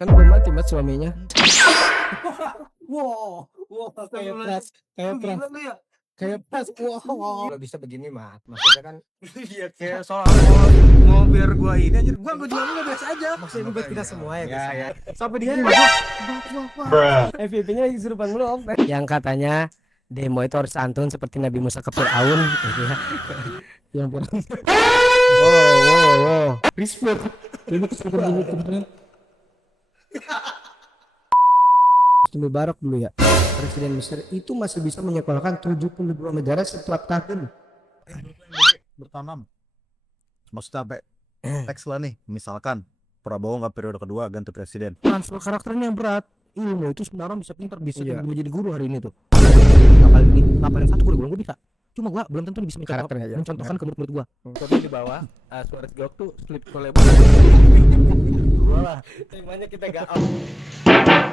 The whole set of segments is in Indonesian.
Kan belum mati mat suaminya. Wow, Kayak pras, kayak pras, gila lu ya. kayak pras. Wow. Kalau bisa begini mat, maksudnya kan Iya kayak soalnya mau biar gua ini anjir, gua juga enggak biasa aja. maksudnya buat kita semua ya guys. Ya. Sampai dia FVP-nya lagi surupan belum. Yang katanya demo itu harus santun seperti Nabi Musa ke Fir'aun gitu ya. Yang wow. Respect. Ini kesukaan ini kemarin. Hosni Mubarak dulu ya, Presiden Mesir itu masih bisa menyekolahkan 72 negara setiap tahun. Bertanam. Maksudnya sampai teks lah nih, misalkan Prabowo nggak periode kedua ganti presiden. Transfer karakternya yang berat. Ilmu itu sebenarnya bisa pintar, bisa Iya. gue jadi guru hari ini tuh. Ngapalin satu kurikulum gue bisa. Cuma gua belum tentu bisa mencontohkan ke murid gua. Tapi di bawah suara Gok tuh slip collab. Gua lah. Temanya kita gak up.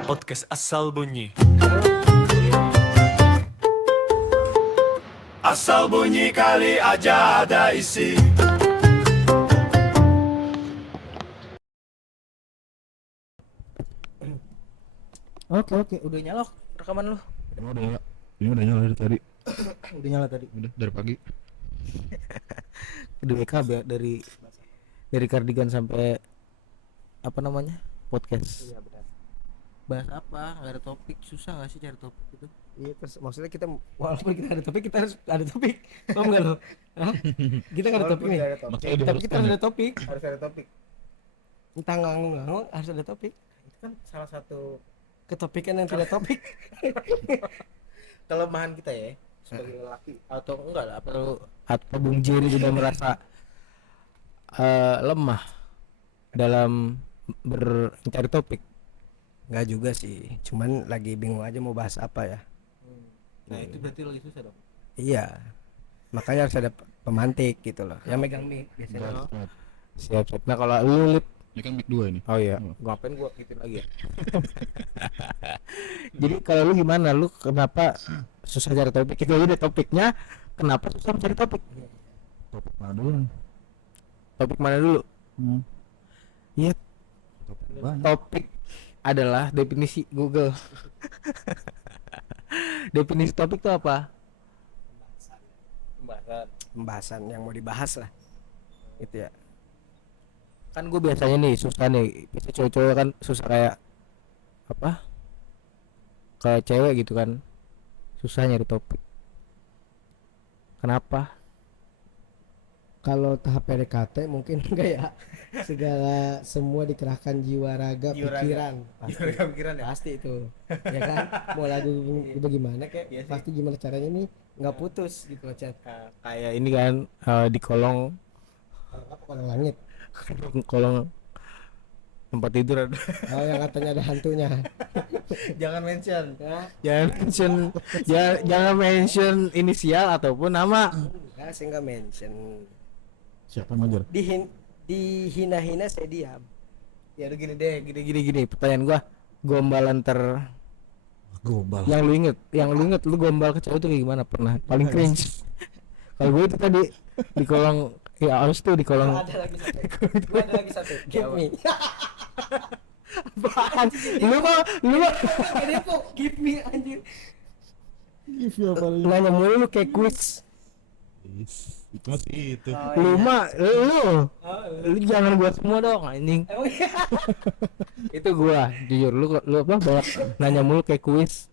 Podcast Asal Bunyi. Asal bunyi kali aja ada isi. Oke. Udah nyala rekaman lu. Ini udah nyala dari tadi. Udah nyala tadi. Udah dari pagi. Udah KB dari kardigan sampai apa namanya? Podcast. Iya benar. Bahas apa? Enggak ada topik. Susah enggak sih cari topik itu? Iya terus maksudnya kita walaupun kita ada topik kita harus ada topik. Paham enggak lo? Hah? Kita enggak ada topik nih. Tapi kita harus ada topik. Harus ada topik. Entah nganggung harus ada topik. Itu kan salah satu Ketopikan yang tidak topik. kelemahan kita ya sebagai lelaki atau enggak lah atau Bung Jerry sudah merasa lemah dalam mencari topik. Enggak juga sih. Cuman lagi bingung aja mau bahas apa ya. Nah itu berarti lagi susah dong. Iya. Makanya harus ada pemantik gitu loh. Yang megang mic biasanya. Siap. Nah kalau lu Lip, Ini kan mic 2 ini. oh iya, ngapain gua gituin lagi ya? Jadi kalau lu gimana? Lu kenapa susah cari topik? Itu aja deh topiknya. Kenapa susah mencari topik? Topik mana dulu? Topik mana dulu? Iya, Topik banyak. topik adalah definisi Google. Definisi topik itu apa? Pembahasan yang mau dibahas lah. Gitu ya. Kan gue biasanya nih susah nih, biasa cowok-cowok kan susah kayak apa? Kayak cewek gitu kan, susah nyari topik. Kenapa? Kalau tahap PDKT mungkin enggak ya. Segala semua dikerahkan jiwa raga pikiran. Pasti itu. Ya kan? Mau lagu bagaimana kayak pasti gimana caranya nih enggak putus gitu loh chat. Kayak ini kan di kolong Kalau langit. kolong tempat tidur ada. Oh yang katanya ada hantunya. Jangan mention. Ya, Jangan mention inisial ataupun nama. enggak sih enggak mention. Siapa yang ngajar? Dihina-hina saya diam. Ya udah gini deh, gini. Pertanyaan gua, gombalan Gombal. yang lu inget lu gombal ke cewek tuh kayak gimana pernah? Paling cringe. Kalau gue itu tadi di kolong ya harus tuh di kolong. Ada lagi satu. Give me. Apaan? Lu mah Ini kok give me anjir. nanya mulu lu kayak quiz. Itu masih itu. Lu mah lu jangan buat semua dong anjing. Emang iya? Itu gua jujur lu apa banyak nanya mulu kayak quiz.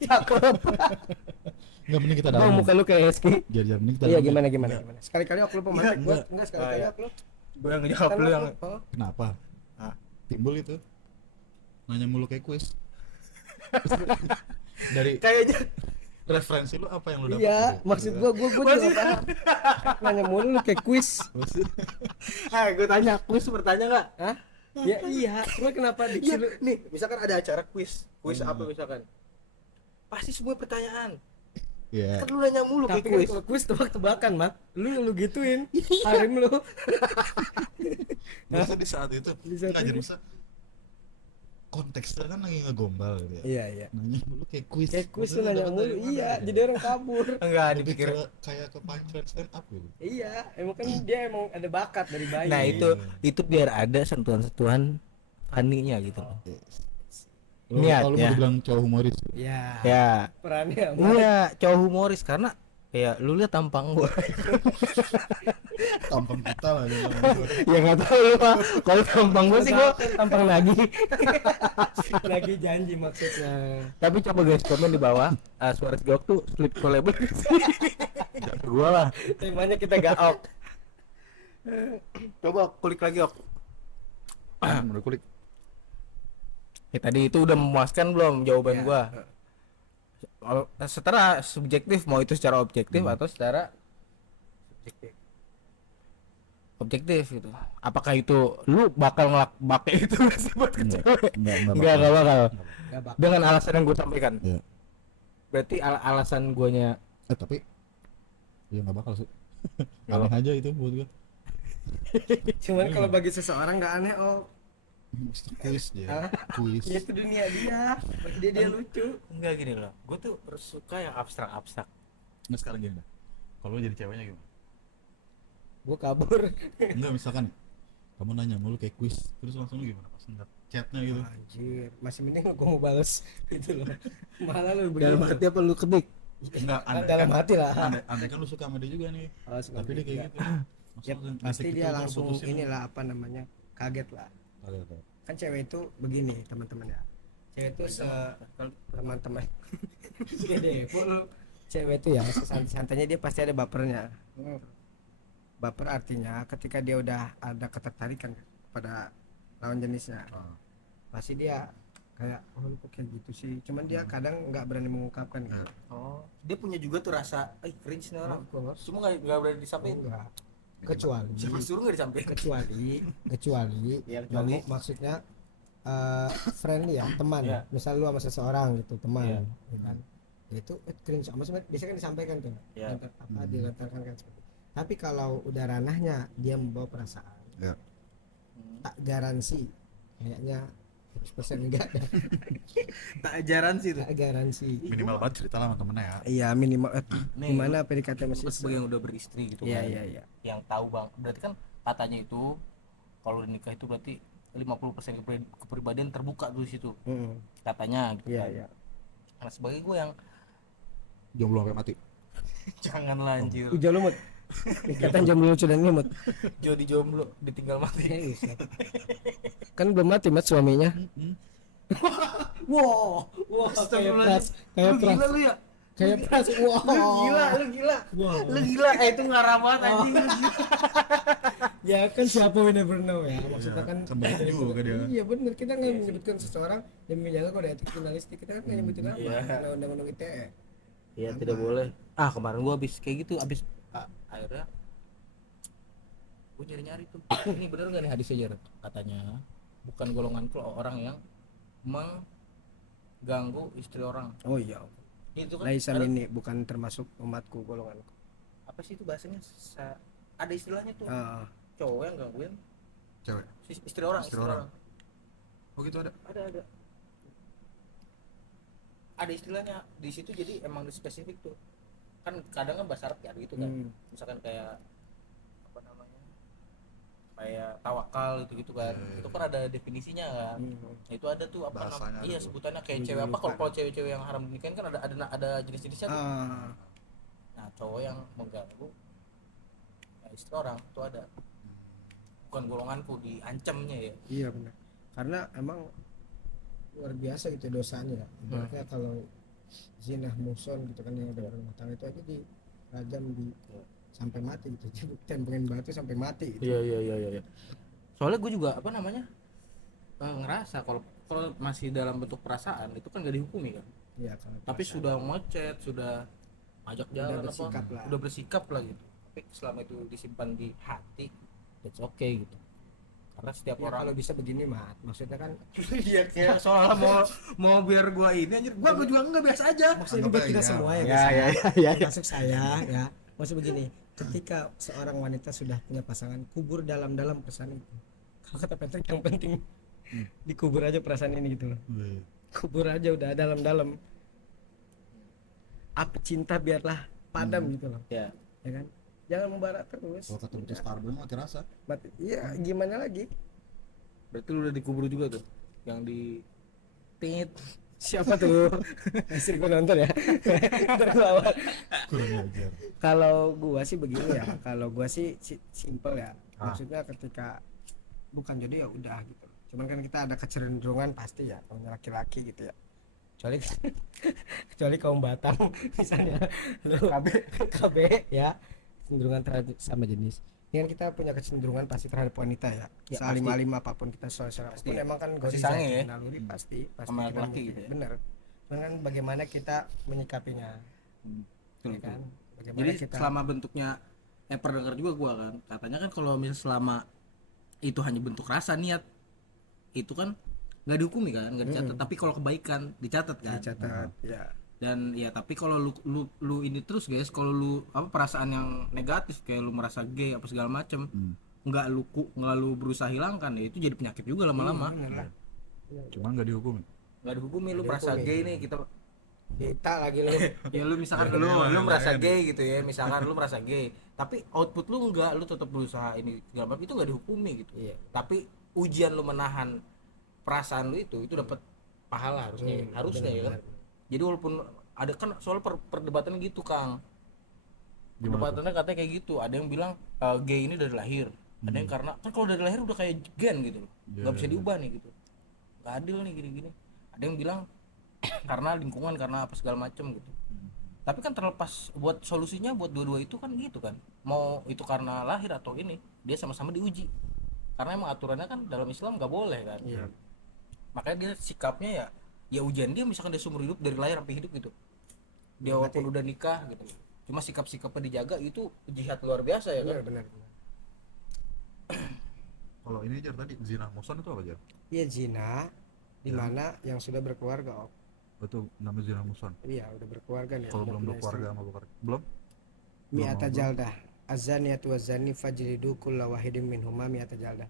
Cakep. Enggak mending kita Bang dalam. muka lu kayak Eski. Jar mending kita Iya dalam. gimana. Sekali-kali aku lupa pemantik buat enggak sekali-kali aku lu. Gua yang ngejawab lu yang Kenapa? Timbul itu. Nanya mulu kayak kuis. Dari kayaknya referensi lu apa yang lu dapat? Iya, gitu? maksud gua juga paham. Nanya mulu lu kayak kuis. gua tanya quiz bertanya enggak? Hah? Ya iya, gua kenapa diksi lu Nih, misalkan ada acara quiz apa misalkan? Pasti semua pertanyaan. Iya. Kan lu nanya mulu tapi kayak quiz. kalau kuis tebak-tebakan, Mak. Lu gituin. Harim lu. Masa di saat itu Di saat ngajar itu. masa konteksnya kan lagi ngegombal gitu ya. Iya. Nanya mulu kayak kuis. Kayak kuis tuh Maksudnya nanya dapat mulu. dari mana Iya, gitu? jadi orang kabur. Enggak Lebih dipikir. kayak ke punchline stand up gitu. Iya, emang kan dia emang ada bakat dari bayi. Nah, itu biar ada sentuhan-sentuhan funny-nya gitu. Lu Niatnya. mau dibilang cowok humoris. Ya. Ya, Perannya enggak cowok humoris karena ya lu lihat tampang gua. Tampang kita lah gitu. Ya enggak tahu lu mah. Kalau tampang gua sih gua tampang lagi. lagi janji maksudnya. Tapi coba guys komen di bawah, Suarez Gawok tuh slip collable. Gua lah. Temanya kita gaok. Coba kulik lagi, Ok. Menurut kulik. Ya, tadi itu udah memuaskan belum jawaban Ya. gua? Secara subjektif, mau itu secara objektif atau secara objektif gitu. Apakah itu lu bakal pakai itu buat ke cewek? Enggak bakal. Gak bakal. Dengan alasan yang gue sampaikan. Iya. Berarti alasan guanya Tapi ya nggak bakal sih. Aneh aja itu buat gua. Cuman kalau bagi seseorang nggak aneh, oh Kuis dia. Hah? Kuis. ya itu dunia dia. Bagi dia lucu. enggak gini loh. Gue tuh suka yang abstrak-abstrak. Nah sekarang gini dah. Kalau lu jadi ceweknya gimana? Gue kabur. Enggak misalkan kamu nanya mulu kayak kuis, terus langsung lu gimana pas ngeliat chatnya gitu? Anjir, masih mending gue mau bales gitu loh. Malah lu Dalam begini. hati apa lu ketik? Enggak, Dalam hati lah. Andai kan lu suka sama dia juga nih. Oh, suka Tapi dia gitu kayak ya. gitu. Ya, Maksudnya pasti ngetik dia gitu, langsung putusin lu. inilah apa namanya, kaget lah. Ada. Kan cewek itu begini teman-teman ya. Cewek itu teman-teman. Iya deh, cewek itu ya santai-santainya dia pasti ada bapernya. Baper artinya ketika dia udah ada ketertarikan pada lawan jenisnya, pasti dia kayak oh lu kok kayak gitu sih. Cuman dia kadang nggak berani mengungkapkan gitu. Oh, dia punya juga tuh rasa, cringe nih orang. Of course. Cuma nggak berani disampaikan. Enggak. Kecuali Siapa suruh nggak disampaikan? kecuali Ya, kecuali. maksudnya friendly ya, teman. Ya. Misal lu sama seseorang gitu, teman, Ya. ya kan. Itu cringe sama sebenarnya biasanya kan disampaikan tuh. Ya. Dilantarkan kan seperti. Tapi kalau udah ranahnya dia membawa perasaan, Ya. tak garansi kayaknya 100% enggak ada. Tak ajaran sih tuh. Tak garansi. Minimal banget cerita lah sama temennya ya. Iya minimal Nih, gimana PDKT masih sebagai yang udah beristri gitu Iya kan. iya. Yang tahu bang, berarti kan katanya itu kalau udah nikah itu berarti 50% kepribadian terbuka tuh di situ katanya gitu Iya kan. iya. Karena sebagai gue yang Jomblo sampai mati. jangan lanjut Udah lumut. Ikatan jomblo lucu dan lumut. jadi jomblo ditinggal mati. Kan belum mati mat suaminya. Wow, kayak pras, kayak Lu pras, gila lu ya, kayak pras. Wow. lu gila Wow. lu gila itu ngarah banget anjing. Ya kan siapa we never know ya. Maksudnya kan Kembali juga dia. Iya benar, kita nggak menyebutkan seseorang dan menjaga kode etik jurnalistik, kita kan nggak nyebutin apa Iya. karena undang-undang ITE. Iya tidak boleh. Kemarin gua habis kayak gitu, akhirnya gua nyari-nyari tuh. Ini bener gak nih hadisnya Jar? Katanya bukan golongan orang yang mengganggu istri orang. Oh iya. Itu kan Laisa ada- minni, bukan termasuk umatku golonganku. apa sih itu bahasanya? Ada istilahnya tuh. Ah, Cowok yang gangguin Cewek. istri orang, Istri orang. Oh gitu ada. Ada. Ada istilahnya di situ, jadi emang spesifik tuh. Kan kadang kan bahasa Arab ya gitu kan. Misalkan kayak apa namanya? Kayak tawakal gitu kan. Itu kan ada definisinya kan. Itu ada tuh apa Bahasanya namanya? Iya, ada tuh. sebutannya kayak cewek apa kalau cewek-cewek yang haram dinikahin kan ada jenis-jenisnya tuh. Nah, cowok yang mengganggu istri orang itu ada. Bukan golonganku, diancamnya ya. iya benar. Karena emang luar biasa gitu dosanya. Ibaratnya kalau zina muson gitu kan yang udah berumah tangga itu aja dirajam sampai mati gitu. Tempengin batu sampai mati gitu. Iya. Soalnya gue juga apa namanya ngerasa kalau masih dalam bentuk perasaan itu kan gak dihukumi kan. Iya kalau Tapi perasaan. sudah ngechat, sudah ajak jalan bersikap apa, lah. udah bersikap lah gitu. Tapi selama itu disimpan di hati, it's okay gitu. Karena setiap Ya, orang kalau bisa begini mat, maksudnya kan iya kayak soalnya mau biar gua ini anjir, gua juga enggak biasa aja. maksudnya ini Anggap buat aja kita ya. semua ya, Ya, guys, ya. termasuk saya ya. Maksud begini, ketika seorang wanita sudah punya pasangan, kubur dalam-dalam pesan itu. Kalau kata Patrick yang penting Dikubur aja perasaan ini gitu loh. Kubur aja udah dalam-dalam. Api cinta biarlah padam gitu loh. Ya. Ya kan? Jangan membara terus. Kalau kata Butis Stardom mati rasa. Mati. Iya, gimana lagi? Berarti lu udah dikubur juga tuh yang di tit. Siapa tuh? Istri gua nonton ya. Ntar gua awal. Kurang ajar. Kalau gua sih begini ya, kalau gua sih simple ya. Maksudnya ketika bukan jodoh ya udah gitu. Cuman kan kita ada kecenderungan pasti ya, kalau laki-laki gitu ya. Kecuali kaum Batam misalnya, lu KB ya, kecenderungan terhadap sama jenis. Ini kan kita punya kecenderungan pasti terhadap wanita ya. Ya, Sealim-alim apapun kita soal Pasti apapun ya. emang kan Pasti goriza sange ya. naluri pasti Sama kita laki-laki gitu ya. bener. Cuman kan bagaimana kita menyikapinya, ya kan? Bagaimana Jadi kita selama bentuknya pernah dengar juga gua kan katanya kan kalau misal selama itu hanya bentuk rasa niat itu kan nggak dihukumi kan, nggak dicatat. Tapi kalau kebaikan dicatat kan. dicatat ya. Dan ya tapi kalau lu ini terus guys, kalau lu apa perasaan yang negatif kayak lu merasa gay apa segala macem, nggak lu berusaha hilangkan, ya itu jadi penyakit juga lama-lama. Bener lah. Cuma nggak dihukum. Nggak dihukumi, lu Nggak merasa dihukumi. gay nih kita Kita lagi lu. ya lu misalkan lu merasa gay gitu ya, misalkan lu merasa gay tapi output lu enggak, lu tetap berusaha ini segala macam, itu nggak dihukumi gitu. Iya. Tapi ujian lu menahan perasaan lu itu dapat pahala harusnya harusnya ya kan. Jadi walaupun ada kan soal perdebatan gitu Kang, perdebatannya katanya kayak gitu, ada yang bilang gay ini dari lahir, ada yang karena kan kalau dari lahir udah kayak gen gitu loh, nggak bisa diubah nih gitu, nggak adil nih gini-gini. Ada yang bilang karena lingkungan, karena apa segala macem gitu. Tapi kan terlepas buat solusinya buat dua-dua itu kan gitu kan, mau itu karena lahir atau ini dia sama-sama diuji, karena emang aturannya kan dalam Islam nggak boleh kan. Iya. Makanya dia sikapnya ya ujian dia misalkan dia seumur hidup dari lahir sampai hidup gitu, dia walaupun udah nikah gitu, cuma sikap-sikapnya dijaga, itu jihad luar biasa ya kan. Benar. Kalau ini Jar tadi zina muson itu apa Jar? Iya, zina di mana yang sudah berkeluarga. Itu namanya zina muson. Iya, udah berkeluarga nih. Kalau belum berkeluarga sama berkeluarga belum? Mi'ata jaldah. Azaniyatu wazani fajlidu kulla wahidin minhuma mi'ata jaldah.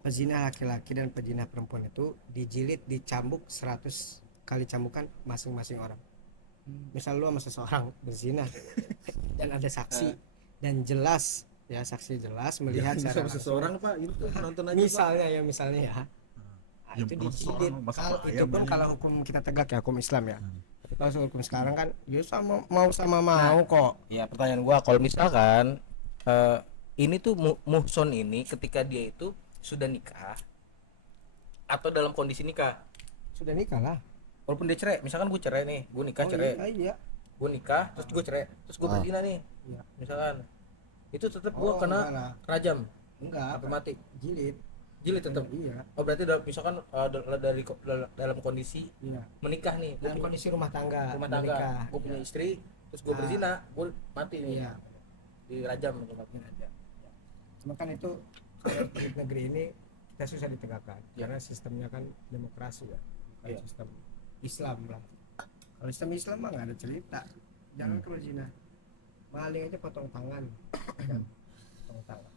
Pezina laki-laki dan pezina perempuan itu dijilid, dicambuk 100 kali cambukan masing-masing orang. Misal lu sama seseorang berzina dan ada saksi dan jelas ya, saksi jelas melihat secara langsung. seseorang Pak itu nonton aja misalnya ya. Nah, Ya, itu kalau dijilid. seseorang masak Kalau itu ayam pun aja. kalau hukum kita tegak ya, hukum Islam ya. Tapi kalau hukum sekarang kan ya sama mau kok. ya. Pertanyaan gua, kalau misalkan ini tuh muhson ini ketika dia itu sudah nikah atau dalam kondisi nikah, Sudah nikah lah. walaupun dia cerai, misalkan gue cerai nih, gue nikah cerai, Iya. gue nikah terus gue cerai terus gue berzina nih, Iya. misalkan itu tetap gue enggak kena lah. rajam Enggak, sampai mati, jilid. jilid tetap. Iya. Oh berarti misalkan dalam kondisi Iya. menikah nih, Dalam kondisi rumah tangga. rumah tangga, menikah. gue punya istri terus gue Ah. berzina, gue mati nih, Iya. dirajam tempatnya aja. Cuma kan itu kalau di negeri ini kita susah ditegakkan karena sistemnya kan demokrasi ya, bukan Iya. sistem Islam lah. Kalau sistem Islam mah nggak ada cerita. Jangan kalau zina, maling aja potong tangan. Potong tangan.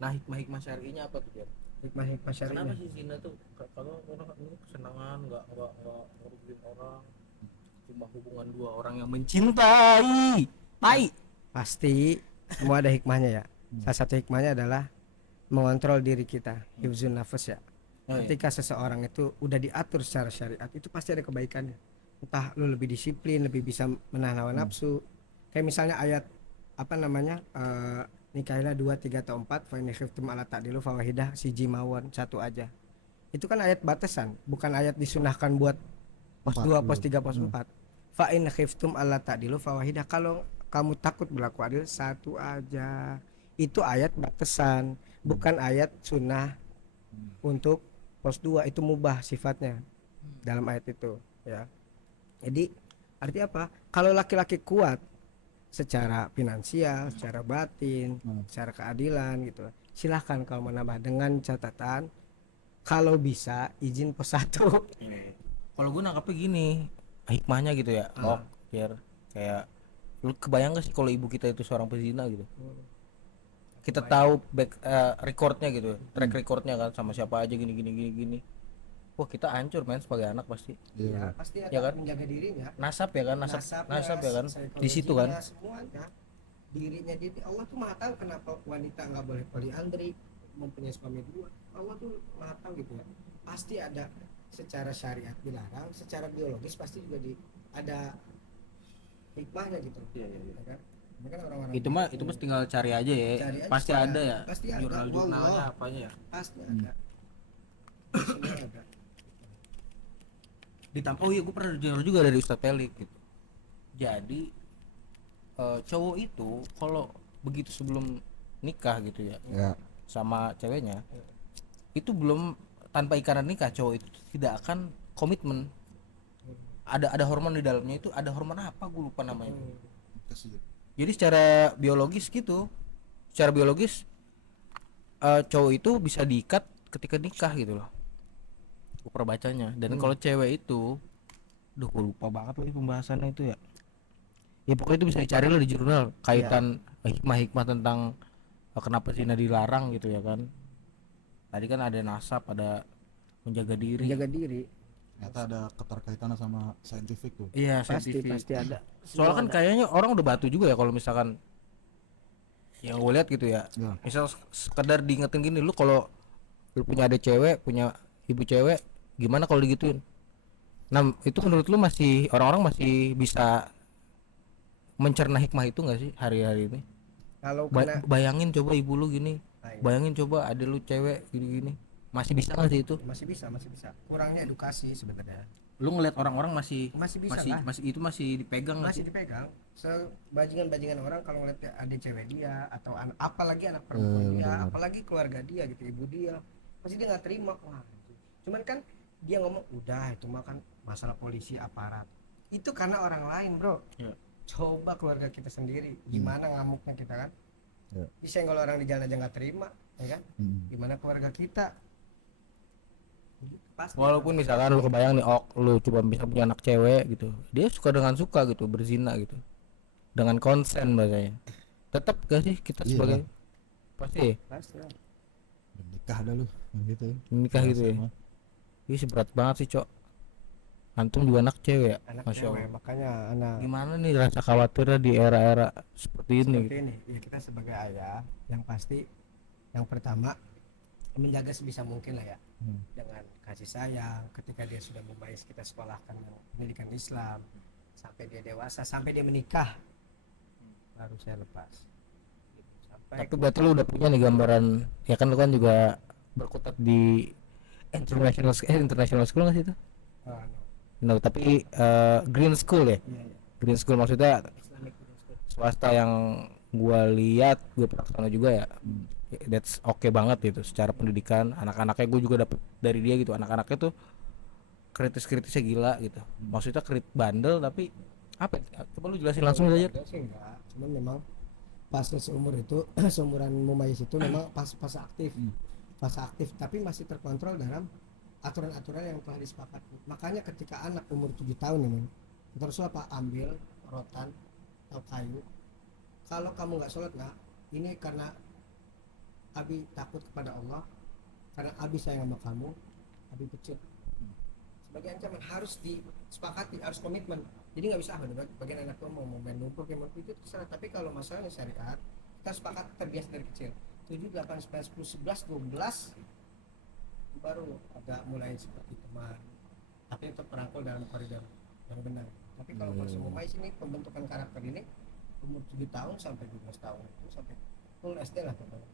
Nah hikmah syar'inya apa tuh Jan? Hikmah syariah. Kenapa sih zina tuh kalau orang ini kesenangan, nggak ngerugiin orang, cuma hubungan dua orang yang mencintai, Pasti semua ada hikmahnya ya. Salah satu hikmahnya adalah mengontrol diri kita, hifzun nafas ya. Oh, iya. Ketika seseorang itu udah diatur secara syariat, itu pasti ada kebaikannya. Entah lu lebih disiplin, lebih bisa menahan hawa nafsu. Kayak misalnya ayat apa namanya, nikahilah 2, 3 atau 4, fa in khiftum ala ta'dilu fawahidah, siji mawon, satu aja. Itu kan ayat batasan, bukan ayat disunahkan buat pos 2, pos 3, pos 4. Fa in khiftum alla ta'dilu fawahidah, kalau kamu takut berlaku adil, satu aja. Itu ayat batasan, bukan ayat sunnah untuk pos 2, itu mubah sifatnya dalam ayat itu ya. Jadi artinya apa? Kalau laki-laki kuat secara finansial, secara batin, secara keadilan gitu, silahkan kalau mau nambah, dengan catatan kalau bisa izin pos 1. Kalau gue nangkapnya gini, hikmahnya gitu ya, biar kayak lu kebayang gak sih kalau ibu kita itu seorang pezina gitu? kita tahu recordnya gitu, track recordnya kan sama siapa aja gini. Wah kita hancur men sebagai anak pasti. Ya, pasti ada Ya kan? menjaga dirinya. Nasab ya kan, nasab ya kan. Di situ kan. Semuanya dirinya dia Allah tuh maha tahu kenapa wanita nggak boleh poliandri, mempunyai suami dua. Allah tuh maha tahu gitu ya. Pasti ada secara syariat dilarang, secara biologis pasti juga ada hikmahnya gitu. Iya. Ya kan? Kan orang-orang Itu mah tinggal cari aja ya. Cari aja Pasti supaya- ada ya. pasti ada. Jurnalnya Wallah. apanya ya. Pasti ada. Semua ada. Ditambah oh iya gue pernah dengar juga dari Ustadz Pelik gitu. Jadi cowok itu kalau begitu sebelum nikah gitu ya Ya. sama ceweknya itu belum tanpa ikatan nikah cowok itu tidak akan komitmen. Ada hormon di dalamnya itu, ada hormon apa gue lupa namanya. Jadi secara biologis gitu, secara biologis cowok itu bisa diikat ketika nikah gitu loh. Gue pernah bacanya. Dan kalau cewek itu, gue lupa banget lagi pembahasannya itu ya. Ya pokoknya itu bisa dicari loh di jurnal kaitan hikmah-hikmah tentang kenapa zina dilarang gitu ya kan. Tadi kan ada nasab, ada menjaga diri. Menjaga diri. Ternyata ada keterkaitannya sama saintifik tuh. Iya, Pasti scientific. ada. Soalnya kan kayaknya orang udah batu juga ya kalau misalkan yang gue lihat gitu ya. Ya. Misal sekedar diingetin gini, lu kalau lu punya adik cewek, punya ibu cewek, gimana kalau digituin? Nah, itu menurut lu masih orang-orang masih bisa mencerna hikmah itu nggak sih hari-hari ini? Kalau kena Bayangin coba ibu lu gini, Nah, iya. bayangin coba adik lu cewek gini-gini, masih bisa nggak sih itu? masih bisa. Kurangnya edukasi sebenarnya. Lu ngeliat orang-orang masih Masih bisa lah. masih dipegang nggak Masih sih? dipegang. Sebajingan-bajingan orang kalau ngeliat adik cewek dia atau apalagi anak perempuan dia, apalagi keluarga dia gitu, ibu dia, pasti dia nggak terima. Wah, gitu. Cuman kan dia ngomong udah itu mah kan masalah polisi aparat. Itu karena orang lain, Bro. Ya. Coba keluarga kita sendiri, gimana ngamuknya kita kan? Ya. Disenggol orang di jalan aja nggak terima, ya kan? Gimana keluarga kita? Pasti. Walaupun misalkan lu kebayang nih, lu coba bisa punya anak cewek gitu, dia suka dengan suka gitu, berzina gitu, dengan konsen bahasanya, tetap gak sih kita Iya sebagai pasti Pasti lah. Nikah dah lu gitu ya. menikah gitu ya. Ini sih berat banget sih cok, antum juga anak cewek ya, Anak masya cewek, Allah. makanya anak Gimana nih rasa khawatirnya di era-era seperti ini? seperti ini ya, kita sebagai ayah yang pasti yang pertama menjaga sebisa mungkin lah ya, dengan kasih sayang. Ketika dia sudah membayar, kita sekolahkan yang pendidikan Islam sampai dia dewasa, sampai dia menikah, baru saya lepas gitu. Sampai Tapi berarti lu udah punya nih gambaran, ya kan lu kan juga berkutat di international school nggak sih itu? no. No, tapi green school ya. Iya, iya. Green school maksudnya Islamic School. swasta yang gua lihat, gue pernah kesana juga ya. That's oke banget gitu secara pendidikan. Anak-anaknya gue juga dapet dari dia gitu, anak-anaknya tuh kritisnya gila gitu. Maksudnya bandel tapi apa ya? Coba lu jelasin langsung aja. Ada sih enggak, cuman memang pas seumur itu seumuran Mumayyiz itu memang pas fase aktif tapi masih terkontrol dalam aturan-aturan yang telah disepakati. Makanya ketika anak umur 7 tahun ini terus apa, ambil rotan atau kayu, kalau kamu nggak sholat nggak, ini karena Abi takut kepada Allah, karena Abi sayang sama kamu, Abi pecut. Sebagai ancaman harus disepakati, harus komitmen. Jadi nggak bisa bagian anak tua mau main lumpur kayak itu terserah. Tapi kalau masalahnya syariat, kita sepakat terbiasa dari kecil. 7, 8, 9, 10, 11, 12 baru agak mulai seperti teman, tapi tetap merangkul dalam koridor yang benar. Tapi kalau fase Mumayyiz ini pembentukan karakter ini umur 7 tahun sampai 12 tahun itu sampai full SD lah pokoknya.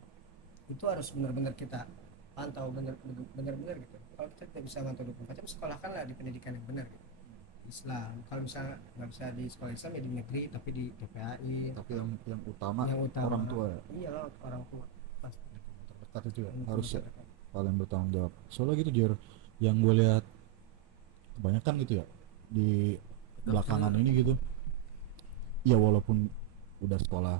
Itu harus benar-benar kita pantau benar-benar gitu. Kalau kita tidak bisa mantau 24 jam, sekolahkanlah di pendidikan yang benar gitu. Islam. Kalau bisa nggak bisa di sekolah Islam ya di negeri, tapi di DPAI. Tapi yang utama orang tua ya. Iya, orang tua pasti Terdekat itu ya harus ya paling bertanggung jawab. Soalnya gitu Jer, yang gue lihat kebanyakan gitu ya di belakangan ini gitu. Ya walaupun udah sekolah,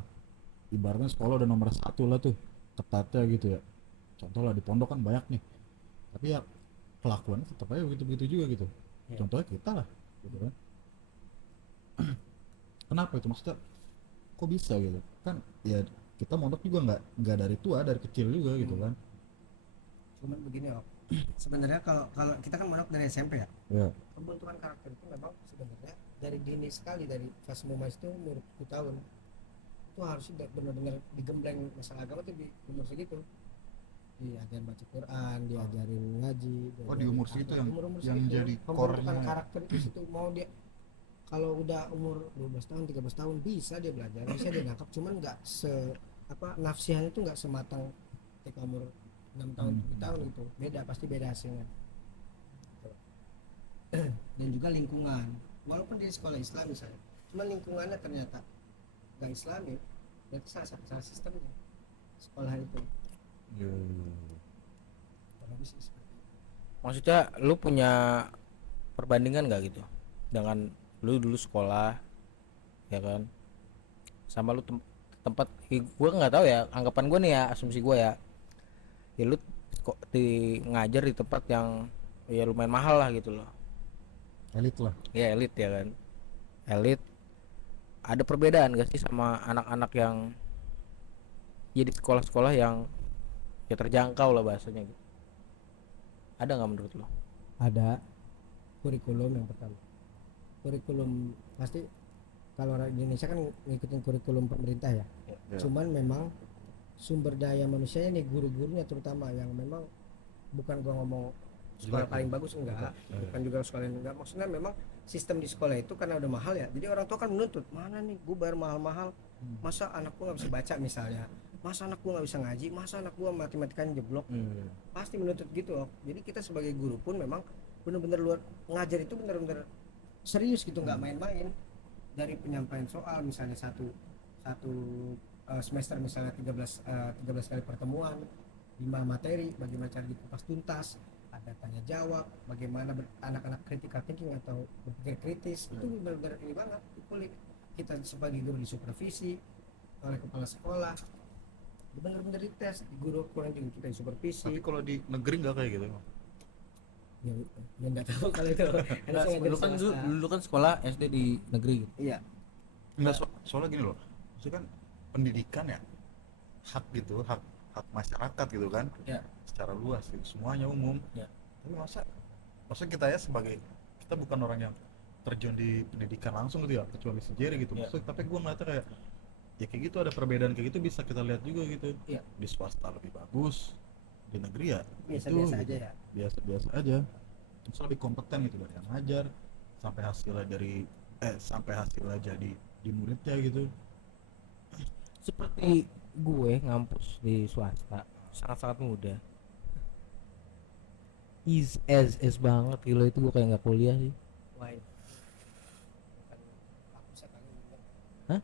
ibaratnya sekolah udah nomor 1 lah tuh ketatnya gitu ya. Contoh lah di pondok kan banyak nih, tapi ya kelakuannya tetap aja begitu-begitu juga gitu. Ya. Contohnya kita lah gitu kan. Kenapa itu, maksudnya kok bisa gitu kan? Ya kita mondok juga nggak dari tua, dari kecil juga gitu kan. Cuman begini Om, sebenarnya kalau kita kan mondok dari SMP ya, Ya. pembentukan karakter itu memang sebenarnya dari dini sekali, dari pas mumas itu umur 10 tahun itu harusnya benar-benar digembleng masalah agama tuh di umur segitu, diajarin baca Quran, diajarin ngaji. Oh di umur segitu yang umur yang segitu. jadi Pembentukan core-nya. karakter itu situ, mau dia kalau udah umur 12 tahun 13 tahun bisa dia belajar, bisa dia nangkap, cuman nggak nafsihannya itu nggak sematang ketika umur 6 tahun 7 tahun gitu, beda, pasti beda hasilnya. Dan juga lingkungan, walaupun di sekolah Islam misalnya, cuman lingkungannya ternyata nggak Islami, berarti salah sistemnya sekolah itu. Kurang lebih sih seperti itu. Maksudnya lu punya perbandingan nggak gitu dengan lu dulu sekolah ya kan, sama lu tempat gue nggak tahu ya, anggapan gue nih ya, asumsi gue ya lu kok ngajar di tempat yang ya lumayan mahal lah gitu loh, Elit lah. ya elit ya kan, elit. Ada perbedaan gak sih sama anak-anak yang jadi sekolah-sekolah yang ya terjangkau lah bahasanya gitu? Ada nggak menurut lo? Ada kurikulum yang pertama, kurikulum pasti kalau orang Indonesia kan ngikutin kurikulum pemerintah ya. Cuman memang sumber daya manusianya nih, guru-gurunya terutama yang memang, bukan gua ngomong sekolah paling bagus, enggak, bukan juga sekolah yang enggak, maksudnya memang sistem di sekolah itu karena udah mahal ya, jadi orang tua kan menuntut, mana nih gua bayar mahal-mahal, masa anak gua nggak bisa baca misalnya, masa anak gua nggak bisa ngaji, masa anak gua matematikanya jeblok, pasti menuntut gitu loh. Jadi kita sebagai guru pun memang bener-bener luar ngajar itu bener-bener serius gitu, nggak main-main. Dari penyampaian soal misalnya satu semester misalnya 13 kali pertemuan, 5 materi, bagaimana cara dikupas tuntas, ada tanya jawab, bagaimana anak-anak critical thinking atau berpikir kritis, itu benar-benar ini banget dikulik. Kita sebagai guru disupervisi oleh kepala sekolah, benar-benar dites, guru kurang juga kita disupervisi. Tapi kalau di negeri nggak kayak gitu. Ya nggak tahu kalau itu. Karena saya ngajar Lu kan swasta. dulu kan sekolah SD di negeri gitu. Iya. Enggak, soalnya gini loh, maksudnya kan pendidikan ya hak gitu, hak masyarakat gitu kan, Ya. secara luas gitu, semuanya umum. Ya. Tapi masa kita ya sebagai, kita bukan orang yang terjun di pendidikan langsung gitu ya, kecuali si Jerry gitu. Ya. Maksudnya, tapi gue ngeliatnya kayak ya kayak gitu, ada perbedaan kayak gitu bisa kita lihat juga gitu. Iya. Di swasta lebih bagus, di negeri ya Biasa-biasa itu, aja gitu. ya. Biasa-biasa aja. Terus lebih kompeten gitu dari yang ngajar sampai hasilnya jadi di muridnya gitu. Seperti gue ngampus di swasta sangat-sangat muda. Is banget gitu itu, gue kayak nggak kuliah sih. Why? Bukan kampus atau enggak? Hah?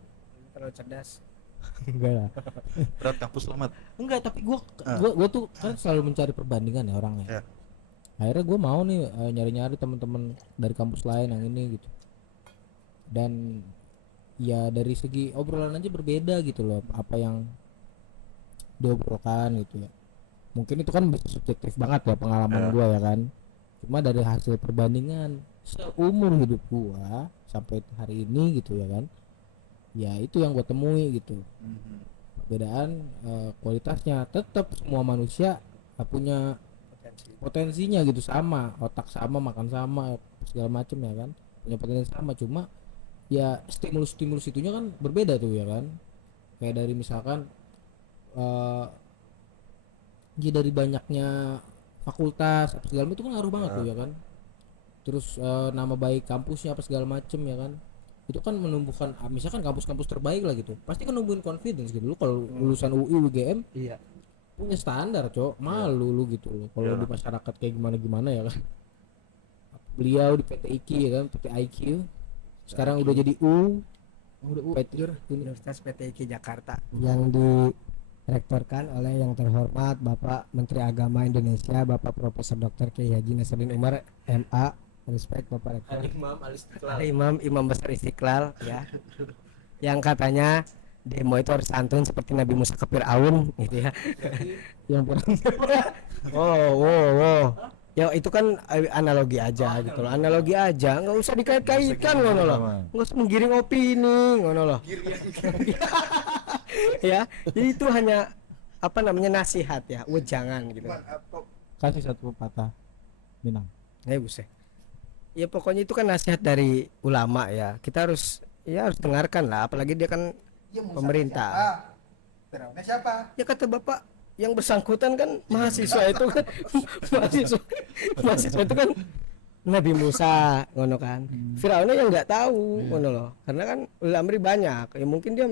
Terlalu cerdas. Enggak lah. Berat kampus selamat. Enggak, tapi gue tuh kan selalu mencari perbandingan ya orangnya. Ya. Akhirnya gue mau nih nyari-nyari teman-teman dari kampus lain yang ini gitu. Dan ya dari segi obrolan aja berbeda gitu loh, apa yang diobrolkan gitu ya. Mungkin itu kan bisa subjektif banget ya pengalaman gue ya kan. Cuma dari hasil perbandingan seumur hidup gue sampai hari ini gitu ya kan, ya itu yang gue temui gitu. Perbedaan kualitasnya, tetap semua manusia punya potensinya gitu, sama otak sama, makan sama, segala macem ya kan, punya potensi sama. Cuma ya stimulus itunya kan berbeda tuh ya kan. Kayak dari misalkan ya dari banyaknya fakultas apa segala macam itu kan ngaruh banget tuh ya kan. Terus nama baik kampusnya apa segala macem ya kan, itu kan menumbuhkan, misalkan kampus-kampus terbaik lah gitu, pasti kan numbuhin confidence gitu. Lu kalau lulusan UI UGM Iya. punya standar cok, malu lu gitu loh kalau di masyarakat kayak gimana ya kan. Beliau di PT IQ ya kan, PT IQ sekarang udah jadi Universitas PT IQ Jakarta yang direktorkan oleh yang terhormat Bapak Menteri Agama Indonesia, Bapak Profesor Dr. Kiai Haji Nasaruddin Umar MA. Respect Bapak Rektor. Imam besar Istiqlal ya. Yang katanya demo itu harus santun seperti Nabi Musa ke Fir'aun gitu ya. Yang oh. Ya itu kan analogi aja gitu loh. Analogi aja, nggak usah dikait-kaitkan ngono loh. Nggak usah menggiring opini ngono loh. Ya, jadi itu hanya apa namanya nasihat ya, wejangan gitu. Kasih satu pepatah Minang. Buset. Ya pokoknya itu kan nasihat dari ulama ya. Kita harus dengarkan lah, apalagi dia kan pemerintah. Siapa? Ya kata Bapak yang bersangkutan kan mahasiswa itu kan mahasiswa itu kan Nabi Musa ngono kan. Firaun yang nggak tahu ngono loh. Karena kan ulil amri banyak. Ya mungkin dia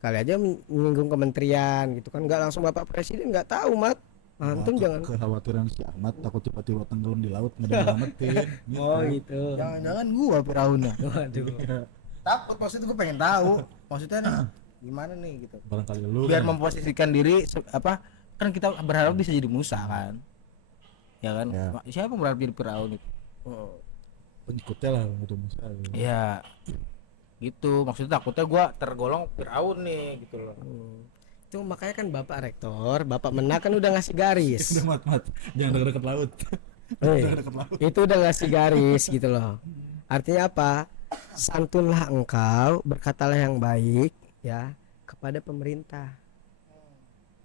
kali aja menyinggung kementerian gitu kan. Nggak langsung Bapak Presiden nggak tahu, Mat. Antum jangan Kekhawatiran si Ahmad takut tiba-tiba tenggelam di laut nggak diselamatin. Oh gitu. Jangan-jangan gua Firaunnya. Waduh. Takut maksudnya gua pengen tahu. Maksudnya nih, gimana nih gitu. Barangkali lu Biar kan memposisikan diri apa? Kan kita berharap bisa jadi Musa kan. Ya kan? Ya. Siapa yang berharap jadi Firaun itu? pengikutnya lah gitu Musa. Ya gitu maksudnya takutnya gua tergolong Firaun nih gitu loh. Itu makanya kan Bapak Rektor, Bapak Menak kan udah ngasih garis. Udah mat jangan deket-deket laut. Deket-deket laut. Itu udah ngasih garis gitu loh. Artinya apa? Santunlah engkau, berkatalah yang baik ya kepada pemerintah.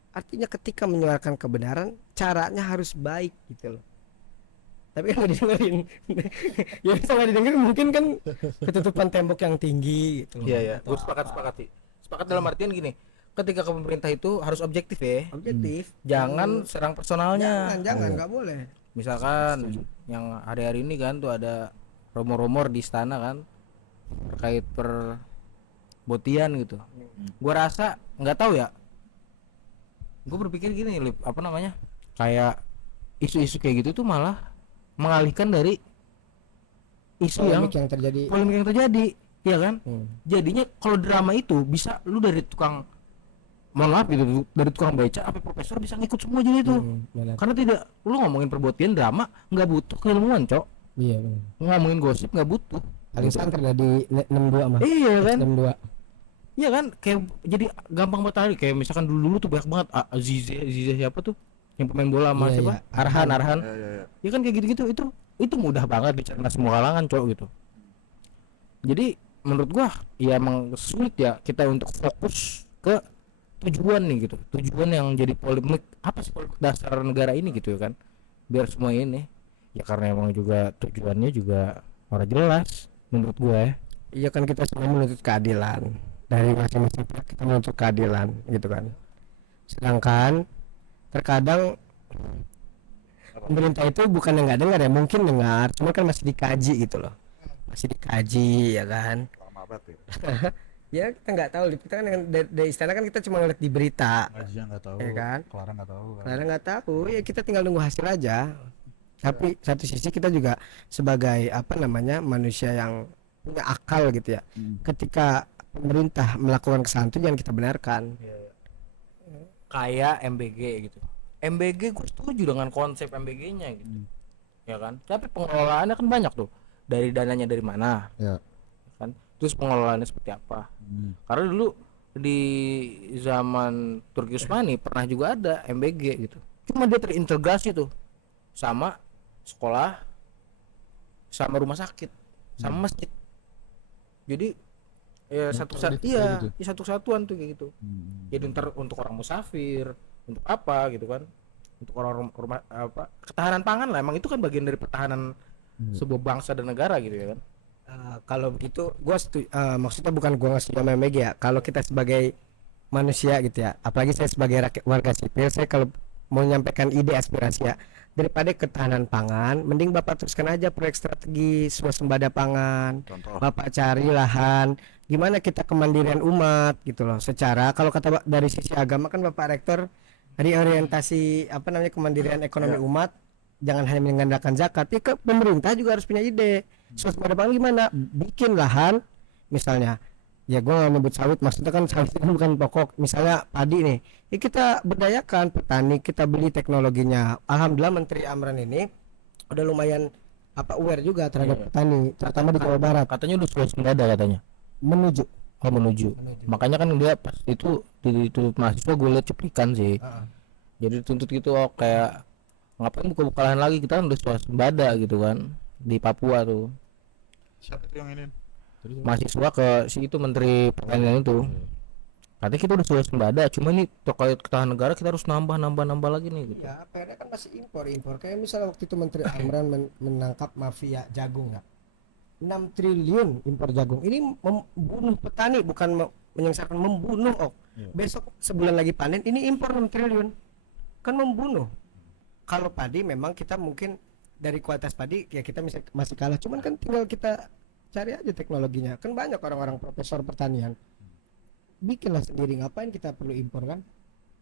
Artinya ketika menyuarakan kebenaran, caranya harus baik gitu loh. Tapi kan nggak didengerin. Ya bisa nggak didengerin mungkin kan ketutupan tembok yang tinggi gitu loh. Iya ya, gue sepakat sih. Sepakat dalam artian gini, ketika ke pemerintah itu harus objektif ya. Objektif. Jangan serang personalnya. Jangan nggak boleh. Misalkan yang hari-hari ini kan tuh ada rumor-rumor di istana kan terkait perbotian gitu. Gua rasa nggak tahu ya. Gue berpikir gini, Lip, apa namanya? Kayak isu-isu kayak gitu tuh malah mengalihkan dari isu Polemik yang terjadi. polemik yang terjadi, ya kan? Jadinya kalau drama itu bisa lu dari tukang mohon maaf gitu dari tukang beca sampai profesor bisa ngikut semua jadi itu. Benar. Karena tidak lu ngomongin perbotian drama nggak butuh keilmuan, Cok. Iya benar. Ngomongin gosip nggak butuh. Paling santer dah di 62 mah. Iya kan? 62. Iya kan? Kayak jadi gampang banget tadi kayak misalkan dulu tuh banyak banget Zize siapa tuh? Yang pemain bola sama Iya, siapa? iya. Arhan. Ya kan kayak gitu-gitu itu mudah banget dicerna semua kalangan, Cok gitu. Jadi menurut gua ya emang sulit ya kita untuk fokus ke tujuan nih gitu. Tujuan yang jadi polemik apa sih polemik dasar negara ini gitu ya kan. Biar semua ini ya karena emang juga tujuannya juga ora jelas menurut gua ya. Iya kan kita semua menuntut keadilan. Dari masing-masing pihak kita menuntut keadilan gitu kan. Sedangkan terkadang pemerintah itu bukan yang nggak dengar ya, mungkin dengar, cuma kan masih dikaji gitu loh. Masih dikaji ya kan. Lama banget ya. Ya kita nggak tahu, kita kan dari istana kan kita cuma ngeliat di berita. Ngajinya nggak tahu. Ya kan? Clara nggak tahu. Kan? Karena nggak tahu, ya kita tinggal nunggu hasil aja. Tapi satu sisi kita juga sebagai apa namanya manusia yang punya akal gitu ya. Ketika pemerintah melakukan kesalahan itu jangan kita benarkan. Kayak MBG gitu. MBG gue setuju dengan konsep MBG-nya gitu. Ya kan? Tapi pengelolaannya kan banyak tuh. Dari dananya dari mana? Ya. Kan? Terus pengelolaannya seperti apa? Karena dulu di zaman Turki Utsmani pernah juga ada MBG gitu. Cuma dia terintegrasi tuh sama sekolah, sama rumah sakit, sama masjid. Jadi ya satu satuan tuh kayak gitu. Jadi ntar untuk orang musafir, untuk apa gitu kan? Untuk orang rumah apa? Ketahanan pangan lah. Emang itu kan bagian dari pertahanan sebuah bangsa dan negara gitu ya kan? Kalau begitu gua maksudnya bukan gua ngasih sama MBG ya. Kalau kita sebagai manusia gitu ya, apalagi saya sebagai rakyat warga sipil, saya kalau mau menyampaikan ide aspirasi ya, daripada ketahanan pangan mending Bapak teruskan aja proyek strategi swasembada pangan. Contoh. Bapak cari lahan gimana kita kemandirian umat gitu loh. Secara kalau kata dari sisi agama kan Bapak Rektor reorientasi apa namanya kemandirian ekonomi umat, jangan hanya mengandalkan zakat. Ya ke pemerintah juga harus punya ide. Swasembada pangan gimana? Bikin lahan misalnya. Ya gue nggak nyebut sawit, maksudnya kan sawit itu bukan pokok. Misalnya padi nih, ya kita berdayakan petani, kita beli teknologinya. Alhamdulillah Menteri Amran ini udah lumayan aware juga terhadap petani, terutama di Jawa Barat. Katanya udah swasembada katanya. Menuju. Makanya kan dia pas itu dituntut mahasiswa gue liat cuplikan sih. Jadi dituntut gitu kayak ngapain buka-buka lahan lagi, kita kan udah swasembada gitu kan di Papua tuh. Siapa tuh yang ini? Mahasiswa ke si itu Menteri Pertanian itu. Katanya kita udah swasembada, cuma nih terkait ketahanan negara kita harus nambah lagi nih gitu. Ya PR-nya kan masih impor kayak misalnya waktu itu Menteri Amran menangkap mafia jagung ya, 6 triliun impor jagung ini membunuh petani, bukan menyengsarakan, membunuh. Besok sebulan lagi panen ini impor 6 triliun kan membunuh. Kalau padi memang kita mungkin dari kualitas padi ya kita masih kalah, cuman kan tinggal kita cari aja teknologinya, kan banyak orang-orang profesor pertanian bikinlah sendiri, ngapain kita perlu impor kan.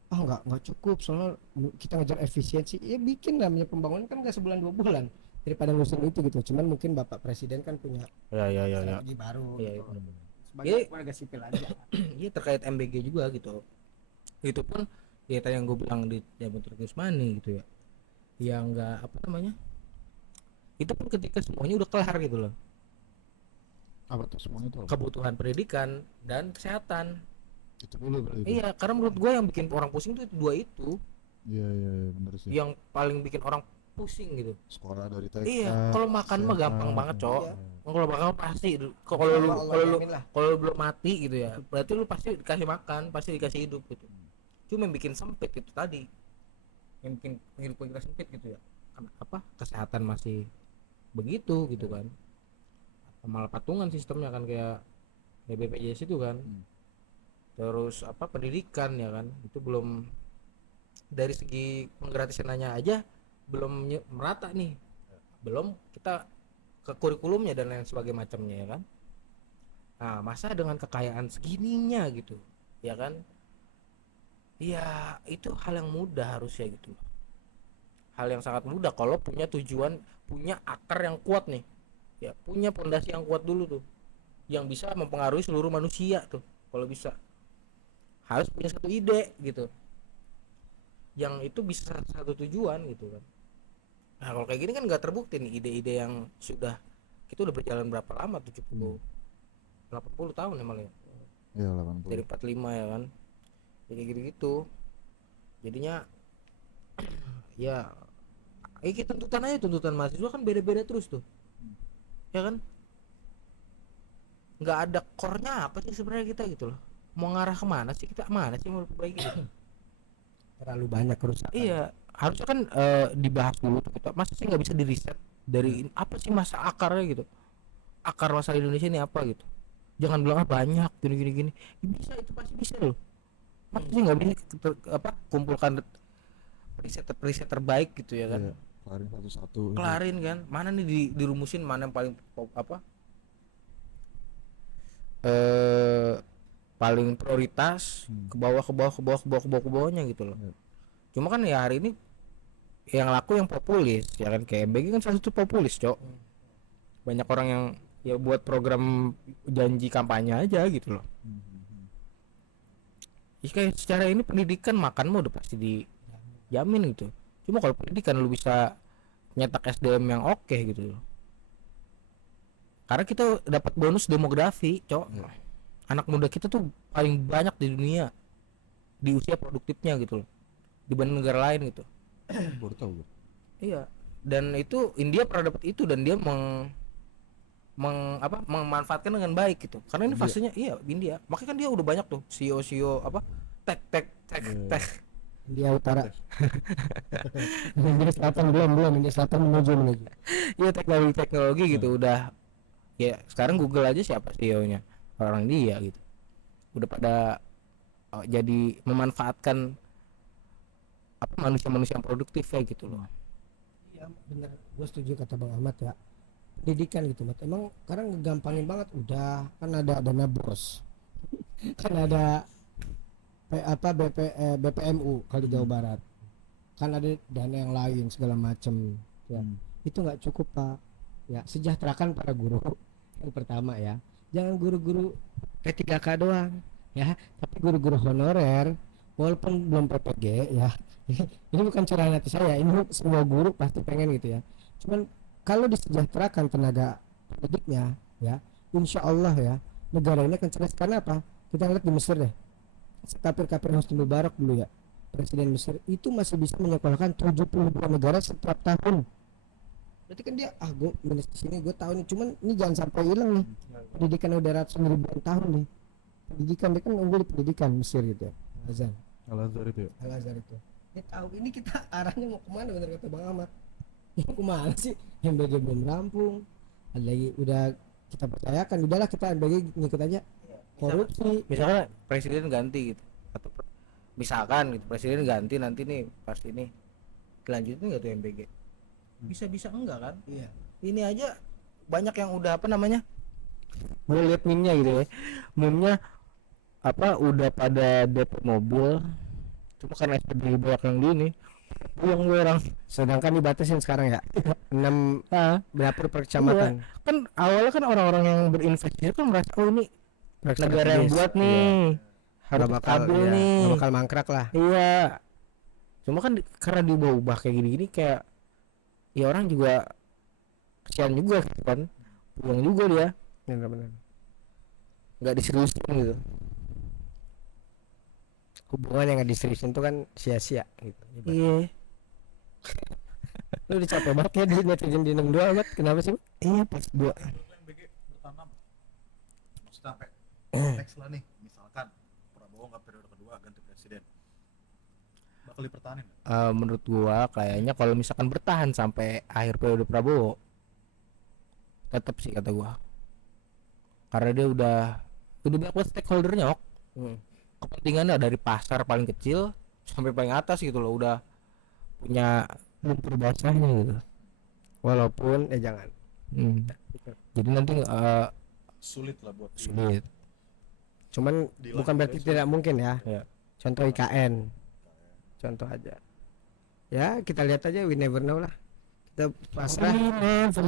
Nggak cukup soalnya kita ngejar efisiensi, ya bikin namanya pembangunan kan nggak sebulan 2 bulan daripada ngurusin itu gitu. Cuman mungkin Bapak Presiden kan punya strategi baru gitu. Sebagai warga sipil aja. Iya terkait MBG juga gitu, itu pun ya tadi yang gue bilang di zaman Turki Usmani gitu ya, yang nggak apa namanya, itu pun ketika semuanya udah kelar gitu loh, Apa tuh semuanya tuh? kebutuhan pendidikan dan kesehatan. Itu dulu berarti. Iya, karena menurut gue yang bikin orang pusing tuh itu dua itu, Iya bener sih. yang paling bikin orang pusing gitu. Sekolah dari TK. Iya, kalau makan mah gampang banget, Cok. Kalau makan pasti kalau lu belum mati gitu ya, berarti lu pasti dikasih makan, pasti dikasih hidup gitu. Cuma yang bikin sempit itu tadi, yang bikin kehidupan kita sempit gitu ya, apa kesehatan masih begitu gitu kan, malah patungan sistemnya kan, kayak BPJS itu kan. Terus apa pendidikan ya kan, itu belum, dari segi penggratisannya aja belum merata nih, belum kita ke kurikulumnya dan lain sebagainya macamnya ya kan. Nah masa dengan kekayaan segininya gitu ya kan, ya itu hal yang mudah harusnya gitu, hal yang sangat mudah kalau punya tujuan, punya akar yang kuat nih ya, punya pondasi yang kuat dulu tuh, yang bisa mempengaruhi seluruh manusia tuh. Kalau bisa harus punya satu ide gitu, yang itu bisa satu tujuan gitu kan. Nah kalau kayak gini kan nggak terbukti nih ide-ide yang sudah kita udah berjalan berapa lama, 70 80 tahun ya malah ya. Iya 80. Dari 45 ya kan, jadi gitu jadinya ya kita tuntutan mahasiswa kan beda-beda terus tuh ya kan, nggak ada core-nya apa sih sebenarnya kita gitu loh, mau ngarah kemana sih kita, mana sih mau perbaiki gitu. Terlalu banyak kerusakan. Iya harusnya kan dibahas dulu tuh kita, masa sih nggak bisa di riset dari apa sih masa akarnya gitu, akar masalah Indonesia ini apa gitu, jangan bilang banyak gini ya, bisa, itu pasti bisa loh. Masa sih nggak bisa kumpulkan riset terbaik gitu ya kan. Iya, kelarin satu-satu. Kelarin kan, mana nih dirumusin mana yang paling paling prioritas, ke bawahnya gitu loh. Cuma kan ya hari ini yang laku yang populis ya kan, kayak MBG kan salah satu populis, Cok. Banyak orang yang ya buat program janji kampanye aja gitu loh. Ya, kayak secara ini pendidikan makan mah udah pasti dijamin gitu. Cuma kalau pendidikan lu bisa nyetak SDM yang oke gitu loh. Karena kita dapat bonus demografi, Cok. Anak muda kita tuh paling banyak di dunia di usia produktifnya gitu loh, dibanding negara lain gitu. Baru tahu gue. Iya, dan itu India pernah dapat itu, dan dia memanfaatkan dengan baik gitu. Karena ini fasenya India. Makanya kan dia udah banyak tuh CEO tech India Utara. India Selatan belum India Selatan menuju. Iya, teknologi gitu udah. Ya sekarang Google aja siapa CEO-nya, orang dia gitu. Udah pada jadi memanfaatkan manusia yang produktif ya gitu loh. Iya bener, gue setuju kata Bang Ahmad ya. Pendidikan gitu, Mat. Emang sekarang ngegampangin banget, udah kan ada dana bos, kan ada BPMU kalau di Jawa Barat, kan ada dana yang lain segala macem ya. Itu nggak cukup, Pak. Ya sejahterakan para guru yang pertama ya, jangan guru-guru P3K doang ya, tapi guru-guru honorer walaupun belum PPG ya. Ini bukan curhat hati saya, ini semua guru pasti pengen gitu ya. Cuman kalau disejahterakan tenaga pendidiknya ya, insya Allah ya negara ini akan cerdas. Karena apa? Kita lihat di Mesir deh, kafir Hosni Mubarak dulu ya, presiden Mesir itu masih bisa menyekolahkan 72 negara setiap tahun. Berarti kan dia gue minus di sini, gue tahu nih, cuman ini jangan sampai hilang nih pendidikan udah ratusan ribuan tahun nih pendidikan, dia kan unggul di pendidikan Mesir gitu ya, Al-Azhar. Al-Azhar itu ya. Al-Azhar itu dia tahu ini kita arahnya mau kemana, bener kata Bang Ahmad, mau kemana sih, MBG belum rampung, ada lagi udah kita percayakan, udahlah kita MBG ngikut aja korupsi. Misalkan presiden ganti gitu, atau misalkan gitu presiden ganti nanti nih pas ini dilanjutin nggak tuh MBG, bisa enggak kan. Iya. Ini aja banyak yang udah apa namanya, gue liat meme-nya gitu ya, meme-nya apa udah pada DP mobil, cuma karena SPB banyak yang di ini yang gue orang, Sedangkan dibatasin sekarang ya 6 berapa per iya. kecamatan. Kan awalnya kan orang-orang yang berinvestasi kan merasa oh ini negara yang buat nih, harus Nggak bakal stabil iya, nih, nggak bakal mangkrak lah. iya. Cuma kan karena diubah-ubah kayak gini-gini kayak ya orang juga kesian juga kan, pulang juga dia Bener-bener. nggak diseriusin gitu. Hubungan yang nggak diseriusin itu kan sia-sia gitu. Iya, Lu udah capek banget ya di netizen di 62 amat, kenapa sih? iya pas gua MBG bertanam. Maksudnya sampai next lah nih, misalkan Prabowo nggak periode kedua ganti presiden, bakal dipertahanin nggak? menurut gua kayaknya kalau misalkan bertahan sampai akhir periode Prabowo tetap sih kata gua, karena dia udah banyak banget stakeholdernya ok. Kepentingannya dari pasar paling kecil sampai paling atas gitu loh, udah punya luntur basahnya gitu. Walaupun jangan. Jadi nanti Sulit lah buat sulit. Cuman Dilakukan bukan berarti tidak mungkin ya. Ya. Contoh IKN. Contoh aja. Ya, kita lihat aja, we never know lah. Kita pasrah. Kita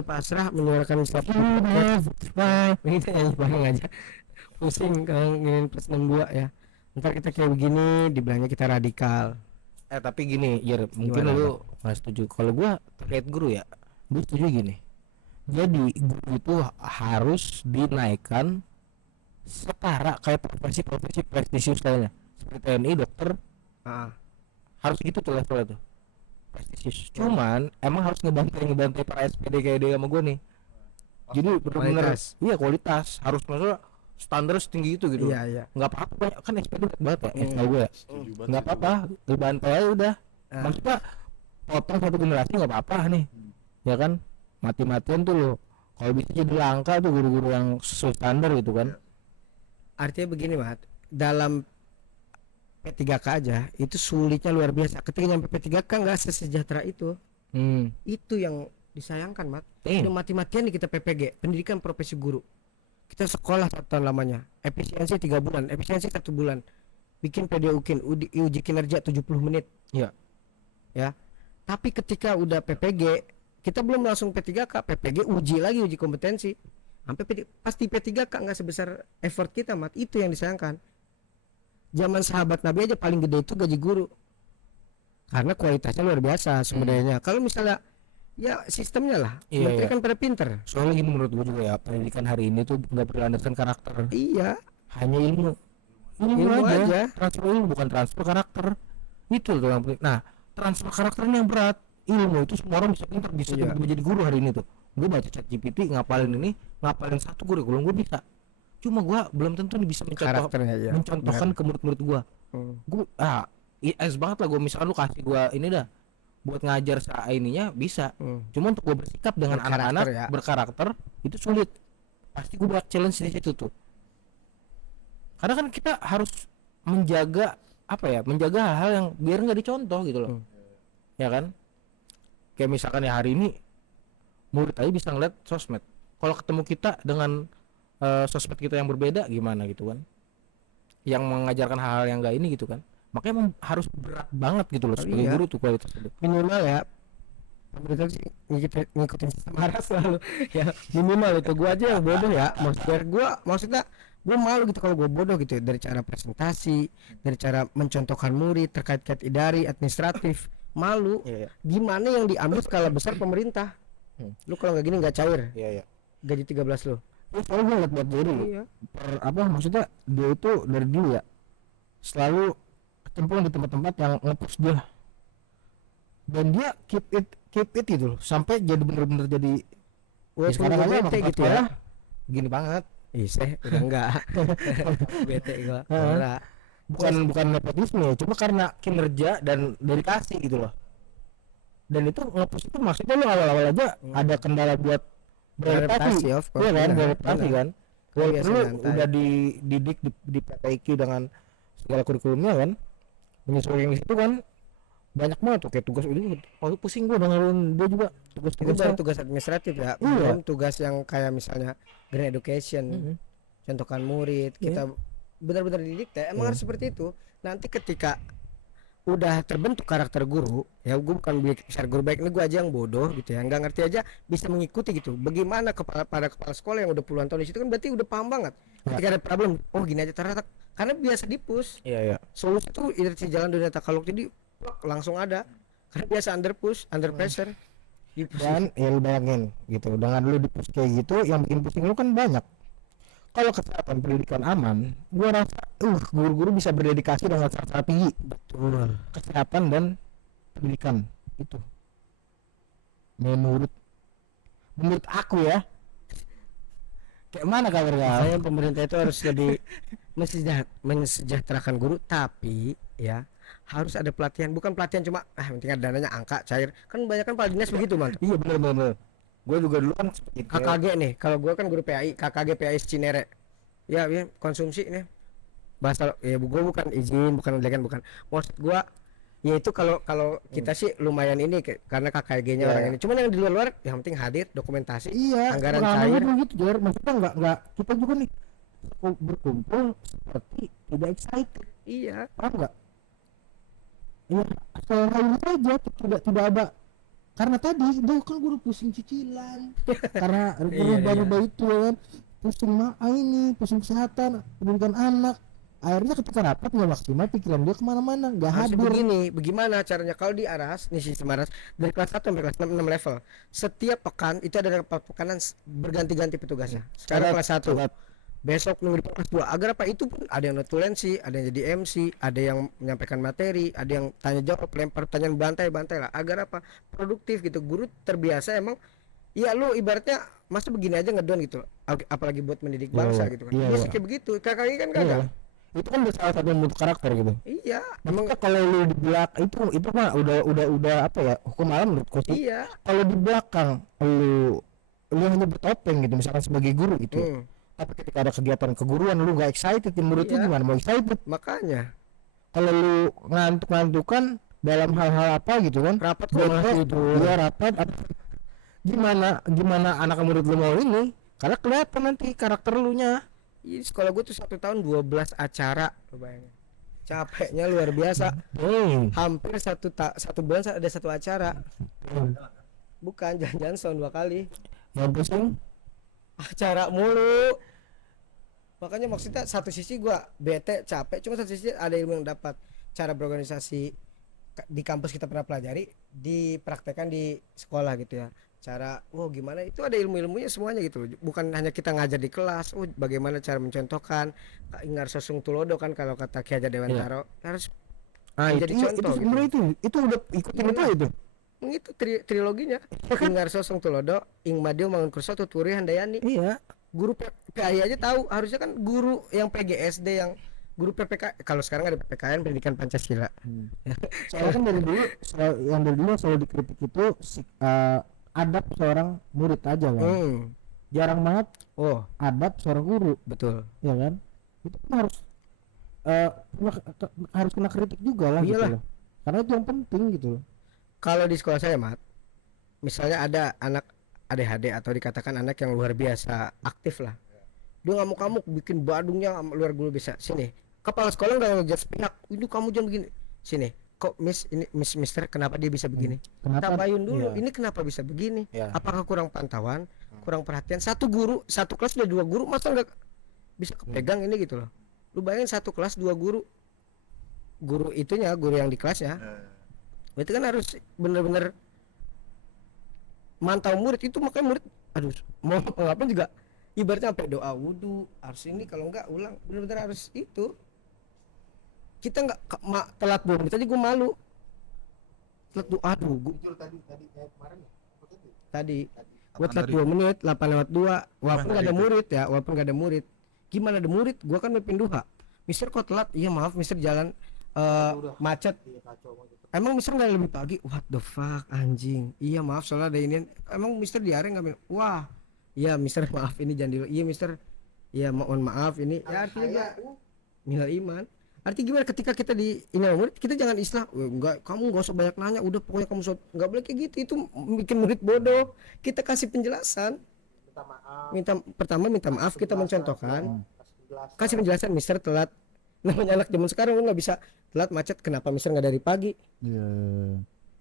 udah pasrah menyuarakan satu kita nyanyi bareng aja. Pusing kalau ingin plus 62 ya. Ntar kita kayak begini, dibilangnya kita radikal. Tapi gini, mungkin Gimana, lu nggak setuju. Kalau gua terkait guru ya, gua setuju gini. Jadi guru itu harus dinaikkan setara kayak profesi-profesi prestisius lainnya, seperti TNI, dokter, harus gitu tuh levelnya tuh, prestisius. Cuman emang harus ngebantai para SPD kayak dia sama gua nih. Jadi benar-benar iya kualitas harus maksudnya standar setinggi itu gitu. Iya. Nggak apa-apa kan SPD banyak banget ya, tahu gue ya. Setuju banget Nggak sih apa-apa, dibantai aja udah. Maksudnya potong satu generasi nggak apa-apa nih, ya kan? Mati-matian tuh lo. Kalau bisa jadi langka tuh guru-guru yang sesuai standar gitu kan. Artinya begini, Mat. Dalam P3K aja itu sulitnya luar biasa. Ketika nyampe P3K nggak sesejahtera itu. Itu yang disayangkan, Mat. Udah mati-matian nih kita PPG, pendidikan profesi guru. Kita sekolah 1 tahun lamanya, efisiensi 3 bulan, efisiensi 1 bulan, bikin PDUKIN, uji kinerja 70 menit. Iya. Ya. Tapi ketika udah PPG, kita belum langsung P3K, PPG uji lagi, uji kompetensi. Sampai pasti P3K nggak sebesar effort kita, Mat. Itu yang disayangkan. Zaman sahabat Nabi aja paling gede itu gaji guru. Karena kualitasnya luar biasa sumber dayanya. Kalau misalnya ya sistemnya lah, Iya. kan pada pinter. Soalnya gini menurut gue juga ya, pendidikan hari ini tuh nggak berlandaskan karakter, Iya, hanya ilmu aja. Transfer ilmu bukan transfer karakter. Itu tuh yang penting. Nah, transfer karakter ini yang berat. Ilmu itu semua orang bisa pintar, bisa Iya. menjadi guru hari ini tuh. Gue baca ChatGPT ngapalin satu kurikulum gue bisa. Cuma gue belum tentu nih bisa karakternya ya. mencontohkan ke murid-murid gue. Gue IS banget lah gue, misalkan lu kasih gue ini dah buat ngajar ininya bisa. Cuma untuk gue bersikap dengan Berkarakter anak-anak ya. berkarakter itu sulit. Pasti gue bakal challenge di situ tuh. Karena kan kita harus menjaga menjaga hal-hal yang biar nggak dicontoh gitu loh. Ya kan? Kayak misalkan ya hari ini murid aja bisa ngeliat sosmed. Kalau ketemu kita dengan sosmed kita yang berbeda gimana gitu kan? Yang mengajarkan hal-hal yang enggak ini gitu kan? Makanya emang harus berat banget gitu loh sebagai guru tuh kualitas itu. Minimal ya pemerintah sih ngikutin sistem arah selalu ya, minimal itu. Gua aja yang bodoh ya, maksudnya gua malu gitu kalau gua bodoh gitu ya, dari cara presentasi, dari cara mencontohkan murid terkait idari administratif, malu. Gimana yang diambil skala besar pemerintah? Lu kalau nggak gini nggak cair. Gaji 13 lu. Ya soalnya gue liat buat diri maksudnya dia itu dari dulu ya selalu kecemplung di tempat-tempat yang nge-push dia, dan dia keep it gitu loh sampai jadi bener-bener jadi Walaupun sekarang gua aja bete gitu gitu ya. gini banget Iseh udah enggak. Bete gua. Heeh. Ora. Bukan nepotisme ya, cuma karena kinerja dan dedikasi gitu loh. Dan itu nge-push itu maksudnya lu awal-awal aja ada kendala buat Beradaptasi, beradaptasi, of course. iya kan, Benar, beradaptasi benar. kan. Kan Walaupun biasa lu nyantai. udah dididik di PTIQ dengan segala kurikulumnya kan, menyesuaikan di situ kan banyak banget tuh kayak tugas ini, pusing gua dengerin dia juga Itu tugas-tugasnya. baru tugas administratif ya. Iya. Belum tugas yang kayak misalnya grade education, Mhm. contohkan murid, kita benar-benar didik teh. Emang harus seperti itu. Nanti ketika udah terbentuk karakter guru, ya gue bukan bicara guru baik, ini gue aja yang bodoh gitu ya, nggak ngerti aja bisa mengikuti gitu. Bagaimana kepala sekolah yang udah puluhan tahun di situ kan berarti udah paham banget. Ketika ada problem, oh gini aja ternyata karena biasa dipus. Iya iya. Solusi itu iritasi jalan dunia takaluk, jadi plak, langsung ada karena biasa under push, under pressure. Dipus. Dan ya lu bayangin gitu, dengan lu di-push kayak gitu, yang bikin pusing lu kan banyak. Kalau kesehatan pendidikan aman, gua rasa guru-guru bisa berdedikasi dengan sangat tinggi. Betul. Kesehatan dan pendidikan itu. Menurut aku ya. Kayak mana kabar kau? Makanya pemerintah itu harus lebih mensejahterakan guru, tapi ya harus ada pelatihan, bukan pelatihan cuma penting ada dananya angka cair, kan banyak kan kepala dinas begitu man. Iya bener. Gue juga dulu kan seperti itu. KKG nih, kalau gue kan guru PAI, KKG PAI Cinere, ya konsumsi nih bahasa ya, gue bukan izin, bukan legan, bukan maksud gue ya itu kalau kita sih lumayan ini karena KKG-nya Ya, orang ya. ini, cuman yang di luar yang penting hadir dokumentasi, Iya, anggaran pengalaman cair. gue gitu, Jor. Maksudnya nggak kita juga nih berkumpul seperti tidak excited, Iya, paham nggak? Iya, asal hadir saja, tidak ada. Karena tadi dia kan guru pusing cicilan, karena rubah-rubah itu kan, pusing ini, pusing kesehatan, pendidikan anak. Akhirnya ketika rapat nggak maksimal, pikiran dia kemana-mana, nggak harus hadir. begini, bagaimana caranya kalau di Aras nih sistem Aras dari kelas 1 sampai kelas 6 level, setiap pekan itu ada pekanan berganti-ganti petugasnya. Sekarang kelas 1, besok minggu depan kelas 2, agar apa itu pun ada yang notulensi, ada yang jadi MC, ada yang menyampaikan materi, ada yang tanya jawab, lempar pertanyaan bantai lah, agar apa produktif gitu. Guru terbiasa emang ya lu ibaratnya masa begini aja ngedon gitu, apalagi buat mendidik bangsa gitu kan. Iya, Biasa iya. kayak begitu, kakaknya kan Iya. kagak. Itu kan salah satu bentuk karakter gitu. Iya, Emang kalau lu di belakang itu mah udah apa ya, hukum alam menurutku sih. iya. Kalau di belakang lu hanya bertopeng gitu misalkan sebagai guru gitu. Tapi ketika ada kegiatan keguruan lu nggak excited, menurut lu Iya. gimana mau excited? Makanya Kalau lu ngantuk-ngantukan dalam hal-hal apa gitu kan? rapat kok malah tidur. Iya rapat. Gimana anak murid lu mau ini? Karena kelihatan nanti karakter lu nya. Di sekolah gue tuh 1 tahun 12 acara, lu bayangin. Capeknya luar biasa. Hampir satu bulan ada 1 acara. Bukan jangan-jangan setahun 2 kali. Yang pusing Acara mulu. Makanya maksudnya satu sisi gua bete, capek, cuma satu sisi ada ilmu yang dapat. Cara berorganisasi di kampus kita pernah pelajari, dipraktekkan di sekolah gitu ya. Cara gimana itu ada ilmu-ilmunya semuanya gitu loh. Bukan hanya kita ngajar di kelas, bagaimana cara mencontohkan. Ingar sosung tulodo kan kalau kata Ki Hajar Dewantara, harus menjadi contoh gitu. sebenarnya itu udah ikutin itu. Itu triloginya. Ingar sosong tulodo, ing madio mangun kurso tuturi handayani. Iya. Guru PAI aja tahu, harusnya kan guru yang PGSD, yang guru PPK, kalau sekarang ada PPKN pendidikan Pancasila. Soalnya kan dari dulu selalu dikritik itu adab seorang murid aja kan. Jarang banget adab seorang guru, Betul. ya kan? Itu kan harus kena kritik juga lah gitu Iyalah. loh. Karena itu yang penting gitu loh. Kalau di sekolah saya, Mat, misalnya ada anak ADHD atau dikatakan anak yang luar biasa aktif lah, dia ngamuk-ngamuk bikin badungnya luar biasa. Sini, kepala sekolah nggak ngejudge pihak, ini kamu jangan begini. Sini, kok mister kenapa dia bisa begini? Kenapa? Tabayun dulu, Iya. ini kenapa bisa begini? Iya. Apakah kurang pantauan, kurang perhatian? Satu kelas udah 2 guru, masa nggak bisa kepegang ini gitu loh? Lu bayangin 1 kelas 2 guru, guru yang di kelasnya, itu kan harus bener-bener mantau murid itu. Makanya murid mau ngapain juga ibaratnya sampai doa wudhu harus ini, kalau enggak ulang, bener-bener harus itu. Kita nggak telat 2 menit aja gue malu telat doa. Tadi Gua telat 2 menit, 8 lewat 2. Walaupun gak ada murid ya, walaupun gak ada murid. Gimana ada murid? Gua kan mimpin duha. Mister kok telat? Iya maaf Mister, jalan macet. Emang Mister nggak lebih pagi? What the fuck anjing. Iya maaf soalnya ada ini. Emang Mister diare nggak minum? Wah. Iya Mister maaf ini jangan dulu. Iya Mister. Iya mohon maaf ini. Ya artinya minal iman. Artinya gimana ketika kita di ini murid kita jangan islah. Enggak, kamu nggak usah banyak nanya. Udah pokoknya kamu nggak boleh kayak gitu. Itu bikin murid bodoh. Kita kasih penjelasan. Minta maaf kita mencontohkan. Kasih penjelasan Mister telat. Namanya anak zaman sekarang lu nggak bisa telat macet. Kenapa Mister nggak dari pagi?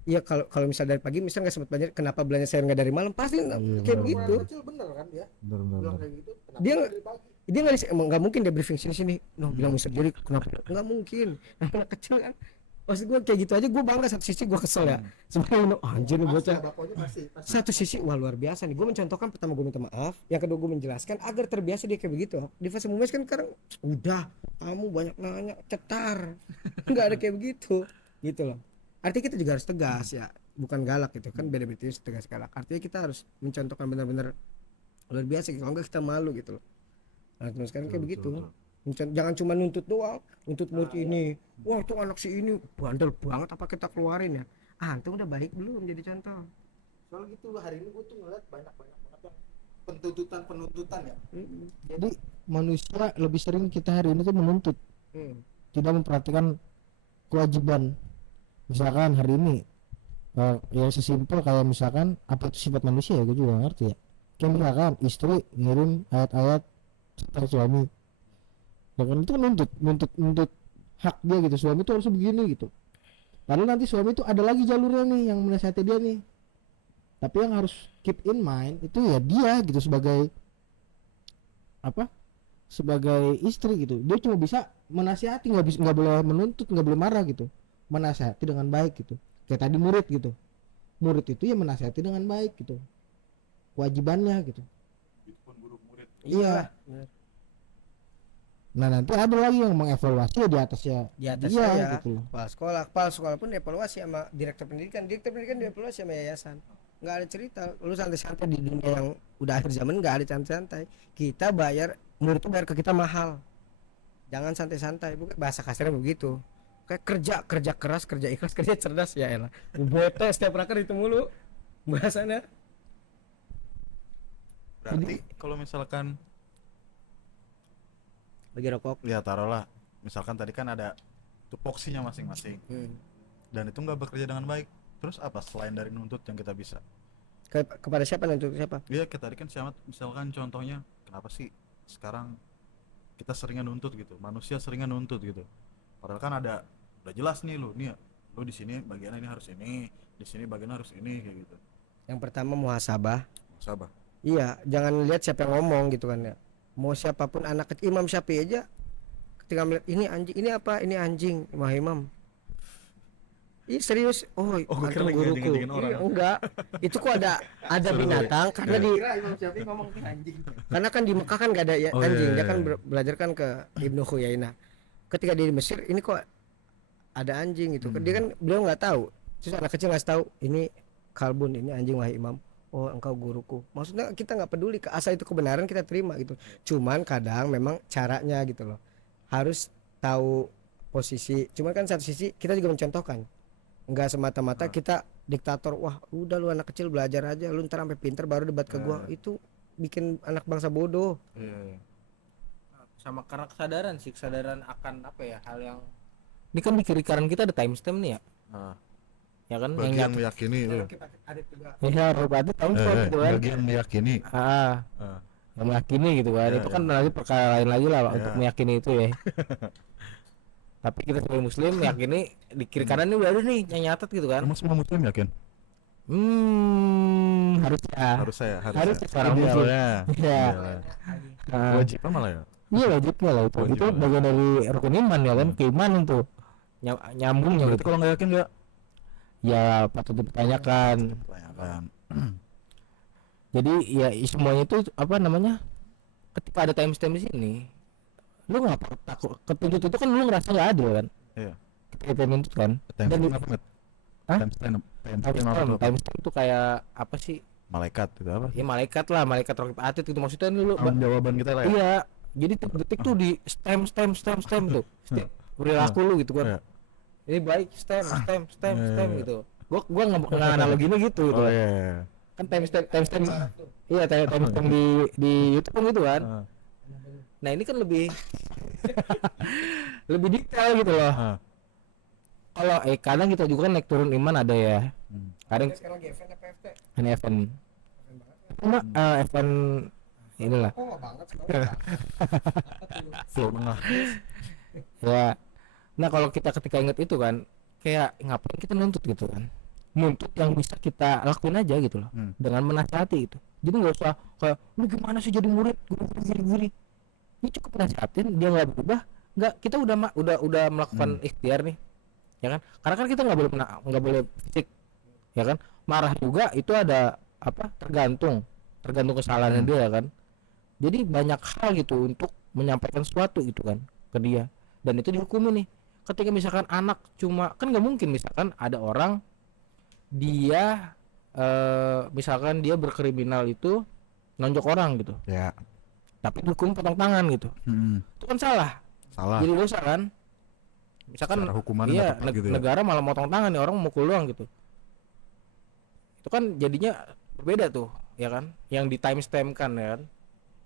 Iya kalau misal dari pagi Mister nggak sempat belajar. Kenapa belanja saya nggak dari malam? Pasti kayak begitu. Bener kan dia? Bener. Kayak gitu. Dia nggak mungkin dia briefing sini. Bilang Mister jadi kenapa? Nggak mungkin. Anak kecil kan. Maksud gue kayak gitu aja gue bangga. Satu sisi gue kesel ya. Sebenarnya anjir nih bocah. Satu sisi wah luar biasa nih. Gue mencontohkan pertama gue minta maaf. Yang kedua gue menjelaskan agar terbiasa dia kayak begitu. Di fase mumes kan sekarang udah kamu banyak nanya cetar. Nggak ada kayak begitu. Gitu loh. Artinya kita juga harus tegas ya. Bukan galak gitu kan beda-beda tegas galak. Artinya kita harus mencontohkan benar-benar luar biasa. Kalau enggak kita malu gitu loh. Nah terus sekarang kayak begitu. Jangan cuma nuntut doang, nuntut murid ini. Wah itu anak si ini bandel banget apa kita keluarin ya? Antum udah baik belum jadi contoh? Soal gitu hari ini gue tuh ngeliat banyak banget yang penuntutan ya. Jadi manusia lebih sering kita hari ini tuh menuntut, tidak memperhatikan kewajiban. Misalkan hari ini ya sesimpel kayak misalkan apa itu sifat manusia ya, gue juga gak ngerti ya. Kayak misalkan istri ngirim ayat-ayat seputar suami, ya kan itu kan nuntut hak dia gitu, suami itu harus begini gitu. Padahal nanti suami itu ada lagi jalurnya nih yang menasihati dia nih. Tapi yang harus keep in mind itu ya dia gitu sebagai apa? Sebagai istri gitu. Dia cuma bisa menasihati, nggak boleh menuntut, nggak boleh marah gitu. Menasihati dengan baik gitu. Kayak tadi murid gitu. Murid itu ya menasihati dengan baik gitu. Kewajibannya gitu. Itu pun guru murid. Iya. Nah nanti ada lagi yang mengevaluasi ya di atasnya Ya, gitu. Kepala sekolah pun dievaluasi sama direktur pendidikan dievaluasi sama yayasan. Nggak ada cerita lu santai-santai di dunia yang udah akhir zaman, nggak ada santai-santai. Kita bayar, murid itu bayar ke kita mahal, jangan santai-santai. Bukan bahasa kasarnya begitu, kayak kerja keras, kerja ikhlas, kerja cerdas. Ya elah bote setiap raker itu mulu bahasanya. Berarti kalau misalkan Bagi rokok ya taruhlah misalkan tadi kan ada tupoksinya masing-masing dan itu nggak bekerja dengan baik, terus apa selain dari nuntut yang kita bisa kepada siapa dan untuk siapa? iya kayak tadi kan siamat misalkan contohnya kenapa sih sekarang kita seringnya nuntut gitu, manusia seringnya nuntut gitu, padahal kan ada udah jelas nih lu di sini bagian ini harus ini, di sini bagian harus ini kayak gitu. Yang pertama muhasabah. Iya, jangan lihat siapa yang ngomong gitu kan ya. Mau siapapun anak kecil, Imam Syafi'i aja ketika melihat ini anjing, ini apa, ini anjing, Imam. Ih serius, antum guruku. Enggak, itu kok ada binatang karena di Imam Syafi'i ngomong anjing. karena kan di Mekah kan nggak ada anjing, dia kan belajar kan ke Ibnu Khuyainah. Ketika dia di Mesir, ini kok ada anjing gitu. Dia kan beliau nggak tahu, terus anak kecil ngasih tahu ini kalbun, ini anjing wahai Imam. Oh engkau guruku. Maksudnya kita nggak peduli asal itu kebenaran kita terima gitu. Cuman kadang memang caranya gitu loh. Harus tahu posisi. Cuman kan satu sisi kita juga mencontohkan. Enggak semata-mata kita diktator. Wah, udah lu anak kecil belajar aja, lu ntar sampai pinter baru debat ke gua. Itu bikin anak bangsa bodoh. Sama karena kesadaran akan apa ya, hal yang ini kan di kiri kanan kita ada timestamp nih ya. Ya kan bagi yang meyakini itu ya berarti tahu gitu kan, bagi yang meyakini yang meyakini gitu kan, itu kan lagi perkara lain lagi lah untuk meyakini itu ya. Tapi kita sebagai muslim meyakini di kiri kanan ini udah ada nih yang nyatet gitu kan. emang semua muslim yakin? harus seorang muslim ya. Wajib malah ya. Iya wajibnya lah itu bagian dari rukun iman ya kan, keimanan tuh nyambungnya gitu. Kalau nggak yakin nggak Ya patut dipertanyakan. Jadi ya semuanya itu apa namanya, ketika ada timestamp di sini, lu nggak perlu takut ketuntut itu kan, lu ngerasa nggak adil kan? Iya. Ketika menuntut kan. Timestamp apa? Timestamp itu kayak apa sih? malaikat itu apa? Ya malaikat lah, malaikat roket atlet itu maksudnya dulu. Jawaban kita lah ya. Iya, jadi tiap detik tuh di stem tuh. Setiap perilaku lu gitu kan. Iya. Ini baik stem Iya. gitu. Gua nggak analoginya gitu. Oh iya. Kan time stem. Iya, time stem di YouTube kan gitu kan. Nah, ini kan lebih lebih detail gitu loh. Kalau kadang kita juga kan naik turun iman ada ya. Kadang Sekarang lagi event apa FT? ini event cuma event inilah Oh nggak banget sekarang. Flow tengah. ya. Nah kalau kita ketika inget itu kan kayak ngapain kita nuntut gitu kan, nuntut yang bisa kita lakuin aja gitu loh, dengan menasihati itu. Jadi nggak usah kayak lu gimana sih jadi murid gini. Ini cukup nasihatin, dia nggak berubah, nggak, kita udah melakukan ikhtiar nih, ya kan? Karena kan kita nggak boleh fisik, ya kan? Marah juga itu ada apa? Tergantung kesalahannya dia kan. Jadi banyak hal gitu untuk menyampaikan sesuatu gitu kan ke dia, dan itu dihukumi nih. Ketika misalkan anak cuma, kan nggak mungkin misalkan ada orang dia misalkan dia berkriminal itu nonjok orang gitu, Ya. tapi dihukum potong tangan gitu, itu kan salah. Jadi dosa kan. Misalkan Secara hukuman iya, nggak tepat gitu ya. negara malah motong tangan nih, orang mukul doang gitu. Itu kan jadinya berbeda tuh, ya kan? Yang di timestamp kan, ya kan?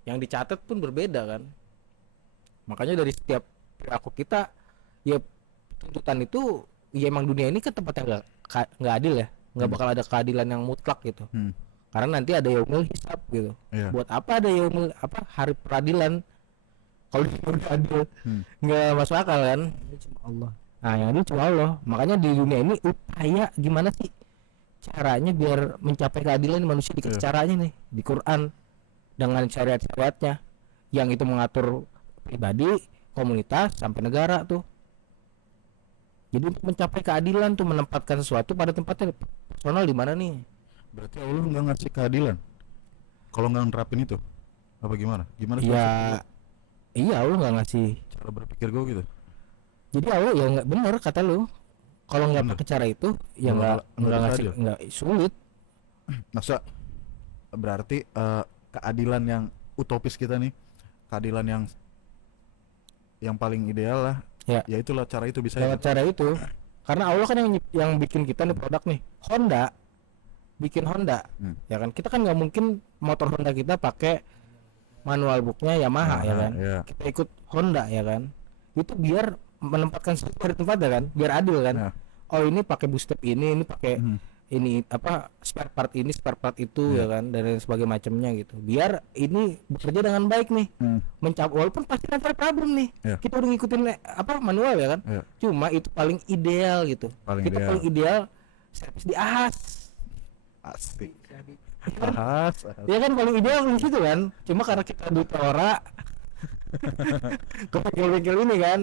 Yang dicatat pun berbeda kan. Makanya dari setiap perilaku kita, ya tuntutan itu, ya emang dunia ini kan tempatnya nggak adil ya, nggak bakal ada keadilan yang mutlak gitu. Karena nanti ada yaumul hisab gitu. Iya. Buat apa ada yaumul hari peradilan kalau dia udah adil? Nggak masuk akal kan? Allah. Nah yang ini cuma Allah. Makanya di dunia ini upaya gimana sih caranya biar mencapai keadilan manusia, dikasih caranya nih di Quran dengan syariat-syariatnya yang itu mengatur pribadi, komunitas sampai negara tuh. Jadi untuk mencapai keadilan tuh menempatkan sesuatu pada tempatnya. Personal di mana nih? Berarti Allah nggak ngasih keadilan kalau nggak nerapin itu, apa gimana? Gimana sih Ya iya, Allah nggak ngasih. cara berpikir gue gitu? Jadi Allah ya nggak benar kata lu. Kalau nggak Bener. pakai cara itu ya Nggak nggak bisa ngasih, adil. nggak sulit. Masa berarti keadilan yang utopis kita nih, keadilan yang paling ideal lah, Ya. ya itulah cara itu bisa Lewat cara itu. Karena Allah kan yang bikin kita nih produk nih. Honda bikin Honda, ya kan? Kita kan nggak mungkin motor Honda kita pakai manual booknya Yamaha, ya kan? Iya. Kita ikut Honda, ya kan? Itu biar menempatkan sesuatu di tempatnya kan, biar adil kan. Ya. Oh ini pakai bootstrap ini pakai ini apa spare part ini spare part itu, ya kan, dan lain sebagainya macamnya gitu. Biar ini bekerja dengan baik nih, mencapai, walaupun pasti ada problem nih. Ya. Kita udah ngikutin apa manual, ya kan. Ya. Cuma itu paling ideal gitu. Paling Kita ideal. paling ideal servis di ahas. Asik. Kan? Ahas. Ya kan paling ideal di situ kan. Cuma karena kita di Tora ke bengkel-bengkel ini kan.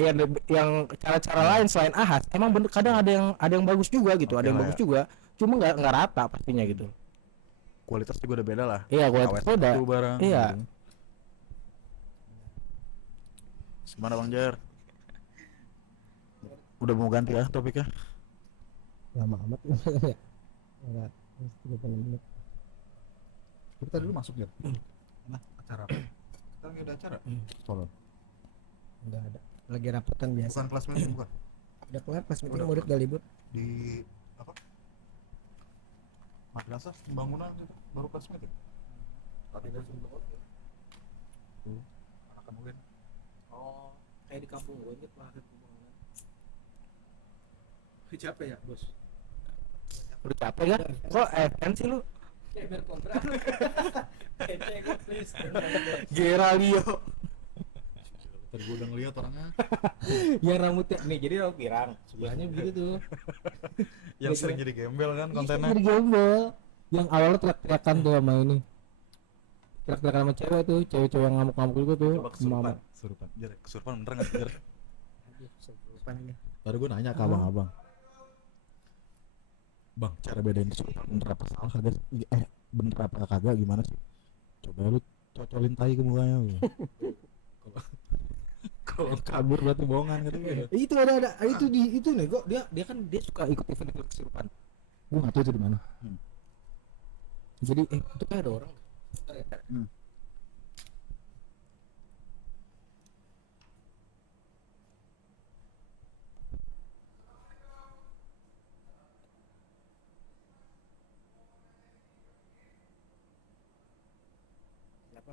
Iya, yang cara-cara lain selain ahas emang bener, kadang ada yang bagus juga gitu, ada yang lah bagus ya. juga, cuma nggak rata pastinya gitu. Kualitas juga udah beda lah. Iya, kualitas Awet beda. satu barang, Iya. gitu. Gimana Bang Jar? Udah mau ganti ya topiknya? Lama amat ya. Enggak, 30 menit. Kita dulu masuk ya. Nah, acara apa? Kita lagi ada acara. Soalnya. Enggak ada. Lagi rapetan biasa. Bukan kelas meeting bukan. Udah kelar pas meeting, murid udah libur. Di apa? Madrasah pembangunan itu baru kelas meeting. Tadi dari pembangunan. Anak mungkin. Oh, kayak di kampung gue gitu lah pembangunan. Capek ya, Bos? Udah capek kan? Kok kan sih lu? Ya biar kontrak. Kece gue please. Geralio. Tadi gue udah ngeliat orangnya. Yang rambutnya nih, jadi rambut pirang sebelahnya begitu tuh. Yang sering jadi gembel kan kontennya. Jadi gembel. Yang awalnya teriak-teriakan tuh sama ini. Teriak-teriakan sama cewek tuh, cewek-cewek yang ngamuk-ngamuk juga tuh. Coba Mama. kesurupan. Jar, kesurupan bener nggak sih Jar? Lupa lagi. Tadi gue nanya ke abang-abang. Bang, cara bedain kesurupan bener apa salah kagak? Bener apa kagak gimana sih? Coba lu cocolin tai ke mukanya. Kalau kabur berarti bohongan gitu. Itu ada itu di itu nih kok dia kan dia suka ikut event kesurupan. Gua nggak tahu itu di mana. Jadi itu kayak ada orang.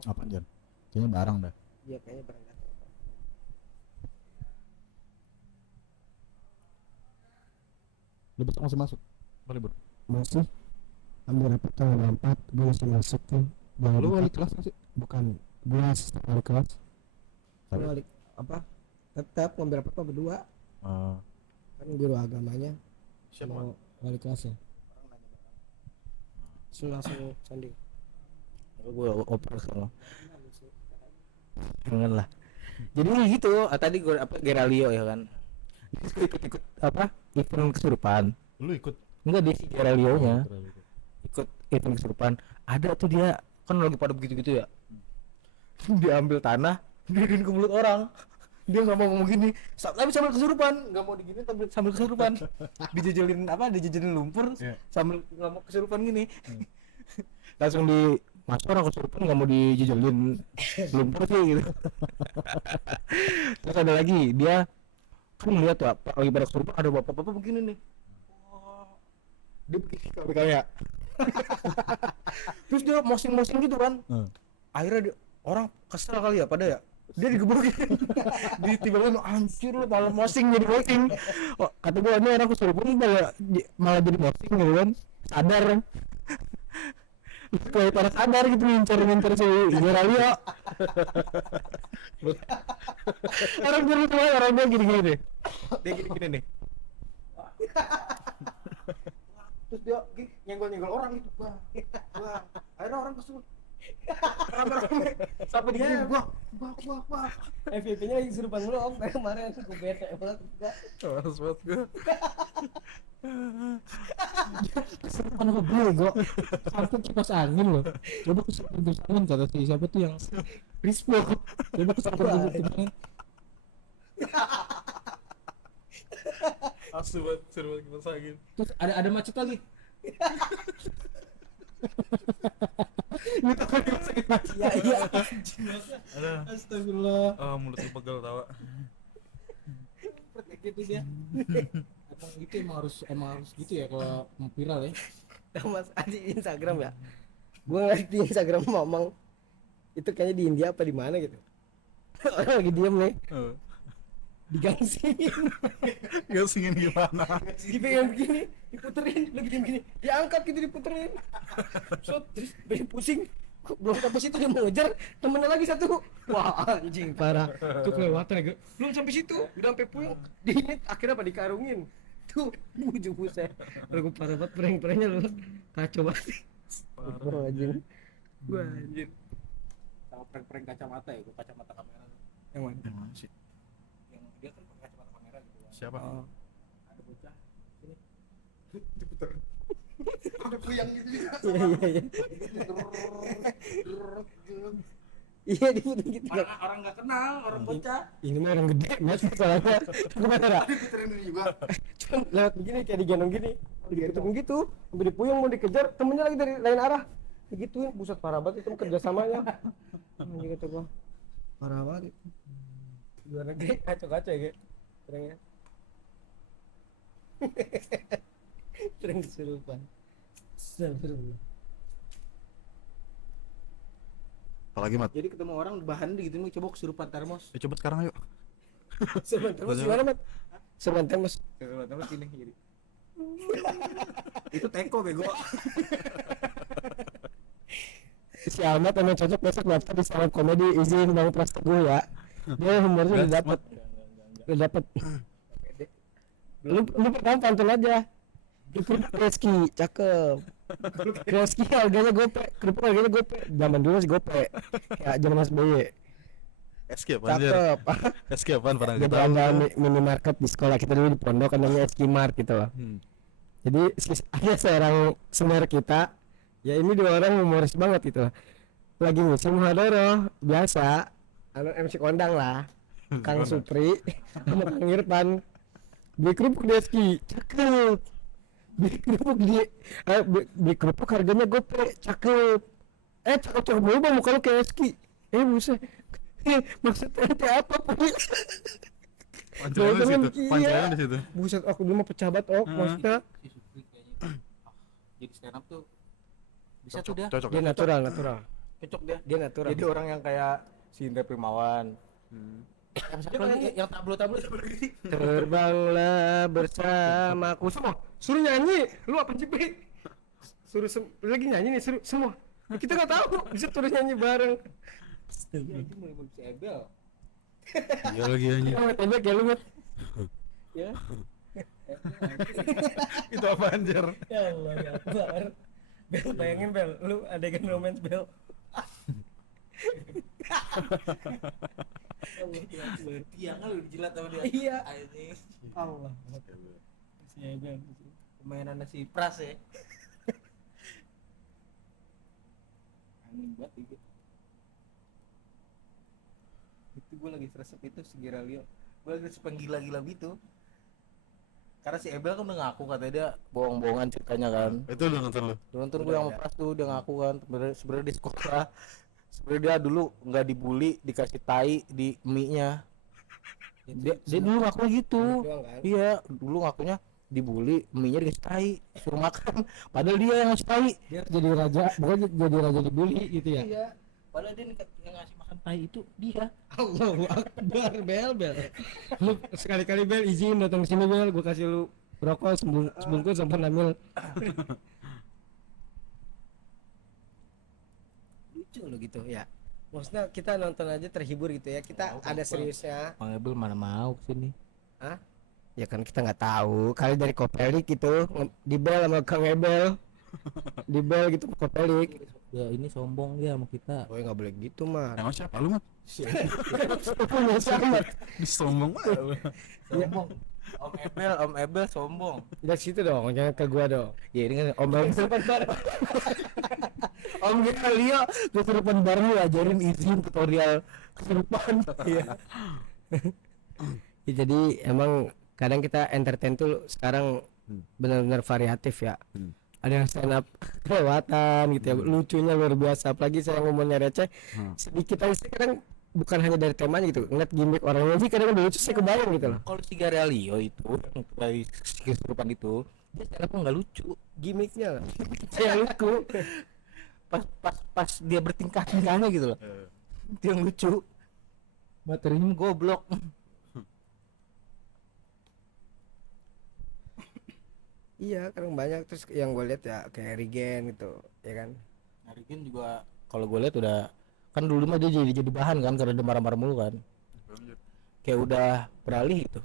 Apa Jan? Kayaknya barang dah. Iya kayaknya berangkat. Lu besok masih masuk? Apa libur? Masih ambil rapat tanggal 4 gue masih masuk tuh. Lu wali kelas nggak sih? Bukan, gue asisten wali kelas. Wali apa? Tetap ngambil apa berdua. Kan guru agamanya Siapa? wali kelasnya. Langsung sanding. Gue oper kalau jangan lah. Jadi gitu tadi gue apa Geralio ya kan. Dia ikut apa event kesurupan. Lu ikut? Enggak dia si Geralio nya ikut event kesurupan. Ada tuh dia kan lagi pada begitu-gitu ya. Dia ambil tanah dirin ke mulut orang. Dia nggak mau ngomong gini tapi sambil kesurupan, nggak mau digini tapi sambil kesurupan. Dijejelin lumpur sambil nggak mau kesurupan gini. Langsung di Mas orang kesurupan nggak mau dijejelin lumpur sih gitu. Terus ada lagi dia kan lihat tuh lagi pada kesurupan ada bapak-bapak begini nih. Dia begini kayak terus dia mosing-mosing gitu kan. Akhirnya orang kesel kali ya pada ya. Dia digebukin. Ditiba-tiba anjir lu malah mosing jadi mosing. Oh, kata gua ini orang kesurupan malah jadi mosing gitu kan. Sadar. Kayak pada sadar gitu ngincer si Geralio. Orang dulu tuh orang dia gini-gini deh. Dia gini-gini nih. Terus dia nyenggol-nyenggol orang gitu. Wah. Akhirnya orang kesurupan. Rame-rame sampai di gini wah. FVP-nya lagi kesurupan mulu om. Kemarin aku bete banget juga. Harus banget gue. Kesurupan apa bego? Sampai kipas angin loh. Coba kesurupan kipas angin kata si siapa tuh yang Rispo. Coba kesurupan kipas angin. Asu banget, seru banget kipas angin. Terus ada macet lagi. Iya. Astagfirullah. Mulut lu pegel tawa. Gitu dia. Emang gitu emang harus gitu ya kalau mau viral ya. Tahu Mas di Instagram ya. Gue ngeliat di Instagram Mamang itu kayaknya di India apa di mana gitu. Orang lagi diem nih. Digangsingin. Gangsingin gimana? Dipegang begini, diputerin, lagi diem gini. Diangkat gitu diputerin. So, terus pusing. Belum sampai situ dia mau ngejar temennya lagi satu. Wah anjing parah. Tuh kelewatan ya. Belum sampai situ, udah sampai pulang. Diinit akhirnya apa dikarungin. Tuh bujuk buset. Lagu parah banget prank-pranknya lu. Kacau banget. Parah anjing. Wah anjir. Sama prank-prank kacamata ya, kacamata kamera. Yang mana? Yang sih? Yang dia kan pakai kacamata kamera gitu kan. Siapa? Ada bocah sini. Diputer. Ada puyang gitu. Iya. Iya diputer gitu. Orang enggak kenal, orang bocah. Ini mah orang gede, mas masalahnya. Gimana? Diputerin dulu juga. Cuma lewat begini kayak digendong gini. Diputerin gitu, sampai dipuyung mau dikejar, temennya lagi dari lain arah. Digituin, buset parah banget itu kerjasamanya. Anjing kata gua. Parah banget itu. Luar negeri kacau-kacau ya, Trengnya. Treng kesurupan. Astagfirullah. Apalagi Mat? Jadi ketemu orang bahan gitu mau coba kesurupan termos. Coba sekarang ayo. Sebentar mas gimana mat? Sebentar mas. Termos gini jadi. Itu teko bego. Si Ahmad emang cocok besok daftar di stand up comedy izin Bang Pras Teguh ya. Dia humornya udah dapet. Udah dapet. Lu pertama pantun aja. Reski cakep. Reski harganya gope, kerupuk harganya gope. Zaman dulu sih gope. Ya zaman Mas BY. SK apaan anjir? Cakep. SK apaan pernah Jadi kita ada minimarket di sekolah kita dulu di pondok kan namanya SK Mart gitu loh. Jadi ada seorang senior kita, ya ini dua orang humoris banget gitu loh. Lagi ngisi muhadharah biasa, MC kondang lah. Kang Supri sama Kang Irfan. Beli kerupuk di SK, cakep. beli kerupuk beli kerupuk harganya gope, cakep. Cakep mulu bang, muka lu kayak Eski. Buset. Maksudnya ente apa Pui? Pancelannya di situ. Iya. Pancelannya di situ. Buset, aku dulu mah pecah banget maksudnya. Si Supri kayaknya jadi stand up tuh bisa tuh dia. Cocok. Dia natural. Cocok dia. Dia natural. Jadi orang yang kayak si Indra Primawan. Yang satu lagi yang tablo-tablo seperti ini. Terbanglah bersamaku semua. Suruh nyanyi. Lu apa sih, Pi? Suruh lagi nyanyi nih, suruh semua. Kita nggak tahu, bisa terus nyanyi bareng. Iya, itu mulai si Ebel. Iya lagi anjing. Tembak ya lu, Mat. Ya. Itu apa anjir? Ya Allah, ya Akbar. Bel, bayangin Bel, lu adegan romance Bel. Tiang kan lu dijilat sama dia. Iya. Anjing. Allah. Si Bel. Permainan si Pras ya. Anjing banget gitu. Itu gue lagi resep itu si Geralio. Gue lagi resep yang gila-gila gitu. Karena si Ebel kan udah ngaku katanya dia Bohong-bohongan ceritanya kan. Itu lu nonton lu. Nonton gue yang Pras tuh dia ngaku kan sebenarnya di sekolah. Sebenarnya dia dulu nggak dibully, dikasih tai di mie-nya. Dia dulu ngaku gitu. Doang kan? Iya, dulu ngakunya dibully, mie-nya dikasih tai, suruh makan. Padahal dia yang ngasih tai. Dia jadi raja, bukan jadi raja dibully gitu ya. Iya. Padahal dia yang ngasih makan tai itu dia. Allahu Akbar, Bel. Lu sekali-kali Bel izin datang ke sini Bel, gua kasih lu rokok sebungkus sama Namil. Lucu lo gitu ya. Maksudnya kita nonton aja terhibur gitu ya. Kita ada seriusnya. Bang Ebel mana mau kesini? Hah? Ya kan kita nggak tahu. Kali dari Kopelik gitu, di Bel sama Kang Ebel. Di Bel gitu Kopelik. Ya ini sombong dia sama kita. Oh, nggak boleh gitu mah. Emang siapa lu, Mat? Punya sama. Disombong banget lu. Sombong. Om Ebel sombong. Dari situ dong, jangan ke gua dong. Ya ini kan Om kesurupan bareng. Om Leo kesurupan bareng lu ajarin izin tutorial kesurupan. Iya. Ya, jadi emang kadang kita entertain tuh sekarang benar-benar variatif ya. Ada yang stand up kelewatan gitu ya, lucunya luar biasa. Apalagi saya ngomongnya receh, sedikit aja sih kadang bukan hanya dari temanya gitu, ngeliat gimmick orangnya sih kadang udah lucu, saya kebayang gitu loh. Kalau si Garelio itu yang dari kesurupan itu dia stand up nggak lucu. Gimmicknya lah, saya lucu. Pas dia bertingkah-tingkahnya gitu loh. Itu yang lucu. Materinya goblok. Iya, kadang banyak. Terus yang gue lihat ya kayak Regen gitu, ya kan. Harikin juga kalau gue lihat udah kan dulu mah dia jadi bahan kan karena dia marah-marah mulu kan. Kayak udah beralih gitu.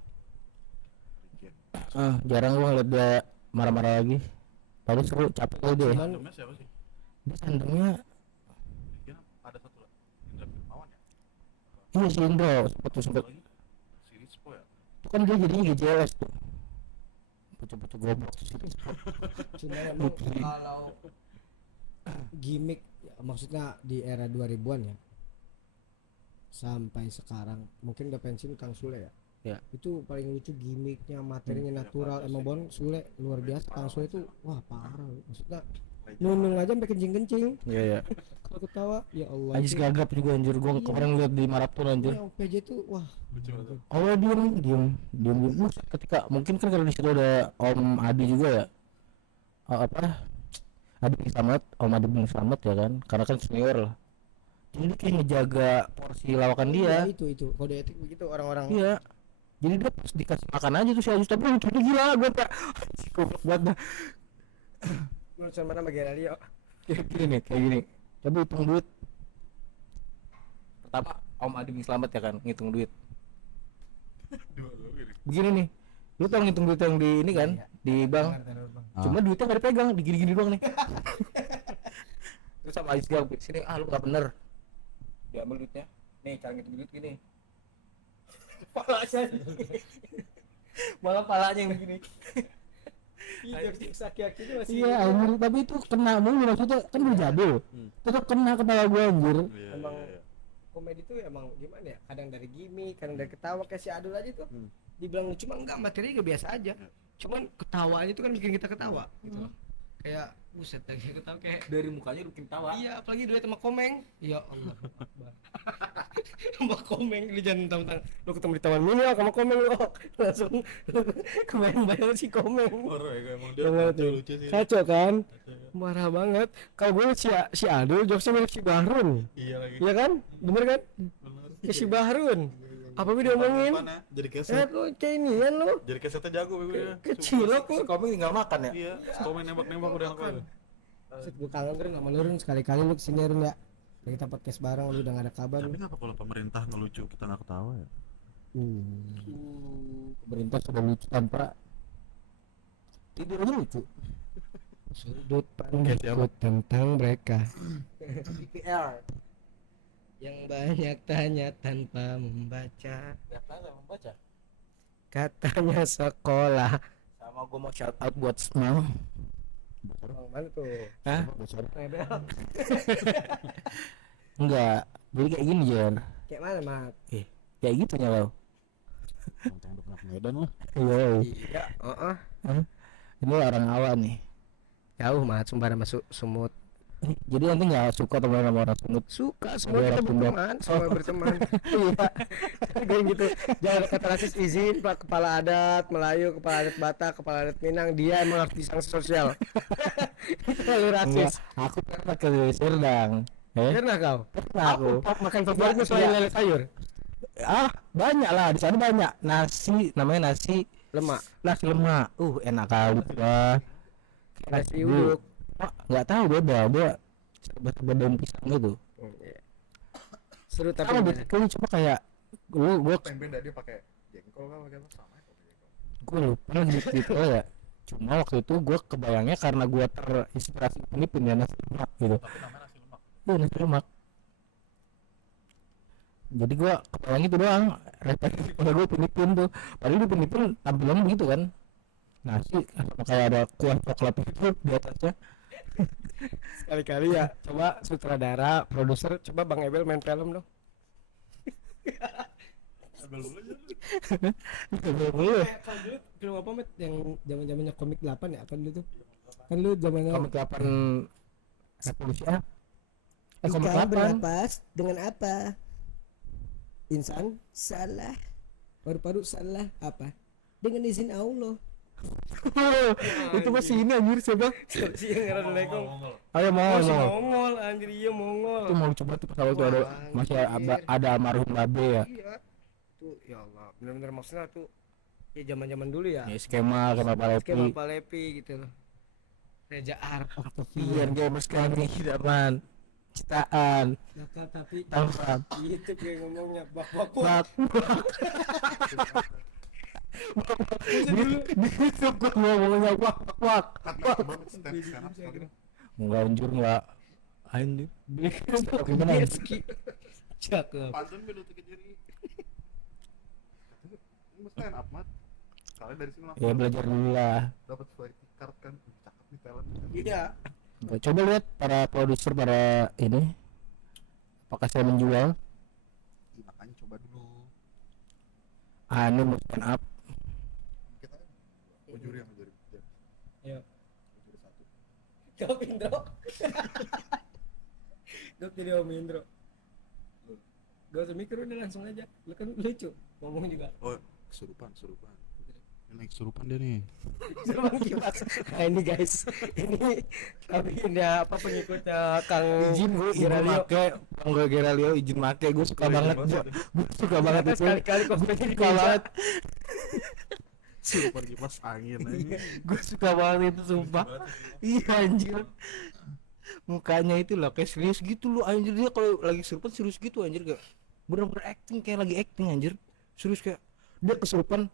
Jarang gue ngeliat dia marah-marah lagi. Tadi seru capek kali dia. Tandemnya siapa sih? Dia tandemnya Mungkin ada satu lagi. Indra Firmawan ya? iya si Indro sempet Lagi si Rispo ya? itu kan dia jadinya GJLS tuh. Bocah-bocah goblok tuh si Rispo. Cuma emang kalau gimmick ya, maksudnya di era 2000-an ya sampai sekarang mungkin udah pensiun Kang Sule ya. Ya. Itu paling lucu gimmicknya, materinya natural. Emang Bon Sule luar biasa. Kang Sule itu wah parah. Maksudnya nunung aja sampai kencing-kencing. Iya ya. Kalau ketawa ya Allah. Ajis itu- gagap juga anjir gua kemarin lihat di maraton anjir. Yang PJ itu wah Lucu banget. Oh diem. Wah, ketika mungkin kan karena di situ ada Om Adi juga ya. Adi Bing Slamet, Om Adi Bing Slamet ya kan, karena kan senior lah. Jadi dia kayak ngejaga porsi lawakan dia. iya, itu kode etik begitu orang-orang. Iya. Jadi dia pas dikasih makan aja tuh si Ajis, tapi lucunya gila gue tak. Goblok banget dah. Lulusan mana bagian Rio? Kayak gini. Coba hitung duit. Pertama Om Adi Bing Slamet ya kan, ngitung duit. Begini nih. Lu tau ngitung duit yang di ini kan, di bank. Cuma duitnya gak dipegang, digini-gini doang nih. Terus sama Ajis bilang, sini lu gak bener. Diambil duitnya. Nih cara ngitung duit gini. Palanya. Malah palanya yang begini. Iya, aki-aki itu masih. Iya anjir, tapi itu kena mulu maksudnya kan udah jadul. Tetap kena kepala gua anjir. Emang komedi tuh emang gimana ya? Kadang dari gimmick, kadang dari ketawa kayak si Adul aja tuh. Dibilang lucu mah enggak, materinya juga biasa aja. cuman ketawanya itu kan bikin kita ketawa gitu loh. Kayak buset dah, kayak ketawa kayak Dari mukanya bikin tawa. iya, apalagi duet sama Komeng. Ya Allah. Sama Komeng lu jangan mentang-mentang lu ketemu di taman mini sama Komeng lu langsung kebayang-bayang si Komeng. emang Lucu sih. Kacau kan? Marah banget. Kalau gue si Adul jokesnya mirip si Bahrun. Iya lagi. Iya kan? Bener kan? Ya si Bahrun. Apa dia omongin? Jadi Lu kayak inian lu. Jadi kesetnya jago ya. Kecilok lu. Komeng tinggal makan ya. Iya, komen nembak-nembak udah apa. Set gue kangen Run sama lu Run, sekali-kali lu kesini Run ya. Kita podcast bareng, lu udah gak ada kabar. Tapi kenapa kalau pemerintah ngelucu kita nggak ketawa ya? Pemerintah sudah lucu tanpa tidur aja lucu. Sudut pandang tentang mereka. BPR. Yang banyak tanya tanpa membaca. Gak tahu sama membaca. Katanya sekolah. Sama gue mau shout out buat Smell. Mana tuh? Hah? Rebel. Enggak, jadi kayak gini Jen. Kayak mana, Mat? Kayak gitu nya lo. Tentang anak Medan lah. Iya, Ini orang awam nih. jauh Mat, Sumbar sama Sumut. Jadi nanti nggak suka teman sama orang sumut. Suka, semua Ada kita orang berteman, semua berteman. Iya. Kayak gitu. Jangan kata rasis izin, Pak kepala adat Melayu, kepala adat Batak, kepala adat Minang, dia emang harus disanksi sosial. Itu terlalu rasis. Aku pernah ke Serdang. Pernah kau? Pernah aku. Makan favoritmu selain lele sayur? Banyak lah di sana banyak. Nasi, namanya nasi Lemak. nasi lemak. Enak kali ya. Nasi uduk. Nggak tahu beda, dia serba daun pisang gitu. Seru tapi Sama beda. betul cuma kayak gua Beda dia pakai jengkol kan pakai apa sama ya pakai jengkol. gue lupa gitu ya. Cuma waktu itu gue kebayangnya karena gue terinspirasi Filipin ya nasi lemak gitu. Tapi namanya nasi lemak. Nasi lemak. Jadi gue kebayang itu doang. Referensi pada gue Filipin tuh. Padahal di Filipin tampilannya begitu kan. Nasi sama kayak ada kuah coklat itu di atasnya. Sekali-kali ya, coba sutradara, produser, coba Bang Ebel main film dong. Kalau dulu film apa Met yang zaman-zamannya komik 8 ya? Apa dulu tuh? Kan lu zamannya Komik 8 revolusi komik Ikan 8 bernapas dengan apa? Insan salah. Paru-paru salah apa? Dengan izin Allah. itu masih ini anjir coba. Si yang ngaran lekong. Ayo mau Mongol anjir, iya Mongol. itu mau coba tuh pas awal tuh ada masih ada almarhum Babe ya. Iya. Tuh ya Allah, benar-benar maksudnya tuh ya zaman-zaman dulu ya. Ya skema Palepi. Skema Palepi gitu loh. Reja Arab. Biar gamers kali hidapan citaan Nakal tapi tampan itu kayak ngomongnya bak-bak. bak itu gua ngomongnya wak enggak anjir enggak anjir gimana Cakep. Pantun beda tuh kejari. Ini stand up mat. Kalian dari sini langsung ya belajar dulu lah. dapat flight card kan. Cakep nih talent. Iya. Coba lihat para produser para ini apakah saya menjual Makanya coba dulu. ini mau stand up Kita mau juri yang juri. Iya. Juri satu. Kau Indro. Dok jadi Om Indro. Gak usah mikir udah langsung aja. Lu kan lucu ngomong juga. Oh, kesurupan. Ini naik kesurupan dia nih. Cuman kipas. Nah ini guys, ini kami ini apa pengikutnya Kang izin Geralio. make Bang Geralio izin make gue suka banget gue suka banget itu Sekali-kali komennya suka banget Kesurupan kipas angin aja. gue suka banget itu sumpah iya anjir mukanya itu loh kayak serius gitu loh anjir dia kalau lagi kesurupan serius gitu anjir kayak bener-bener acting kayak lagi acting anjir serius kayak dia kesurupan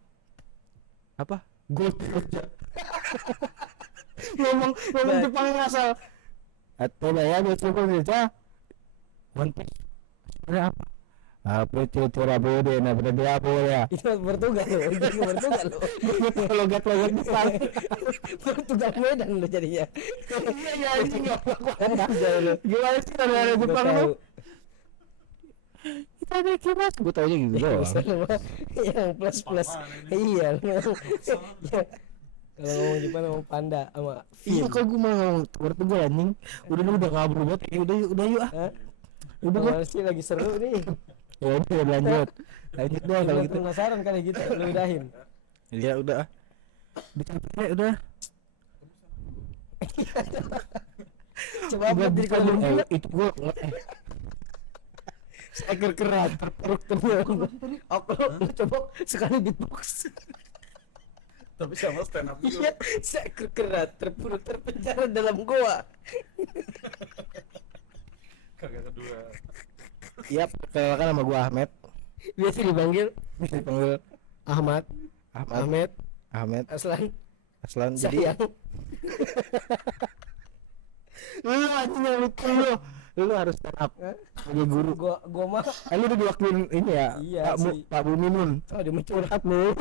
apa gue aja ngomong Jepang ngasal atau ya gue coba aja One Piece sebenarnya apa itu boleh nah berbeda boleh Itu Portugal loh, itu Portugal loh. logat Jepang Portugal Medan lo jadinya. iya anjing gimana sih ada Jepang lu kita ada kipas gue tau aja gitu doang Yang plus iya. Kalau ngomong Jepang ngomong panda sama Iya fin. kok gue mau ngomong Tegal anjing. Udah kabur banget. Udah yuk ah. Hah? Udah gua. Sih lagi seru nih. Ya udah lanjut. Lanjut deh kalau Kalau gitu. penasaran kali gitu lu udahin. Ya udah ah. Udah capek udah. Coba buat diri kalau lu itu gua seekor kerat terperuk terus. Aku coba sekali beatbox. Tapi sama stand up Iya, seekor kerat terpuruk terpenjara dalam goa. kagak kedua. Iya, perkenalkan nama gua Ahmed. Biasa dipanggil Ahmad, Ahmed, Ahmed Aslan. Jadi Sayang. lu anjing yang lucu lu harus stand up sebagai guru. Gua mah Lu udah diwakilin ini ya, Iya sih. Pak Buminun. oh dia mencurhat mulu.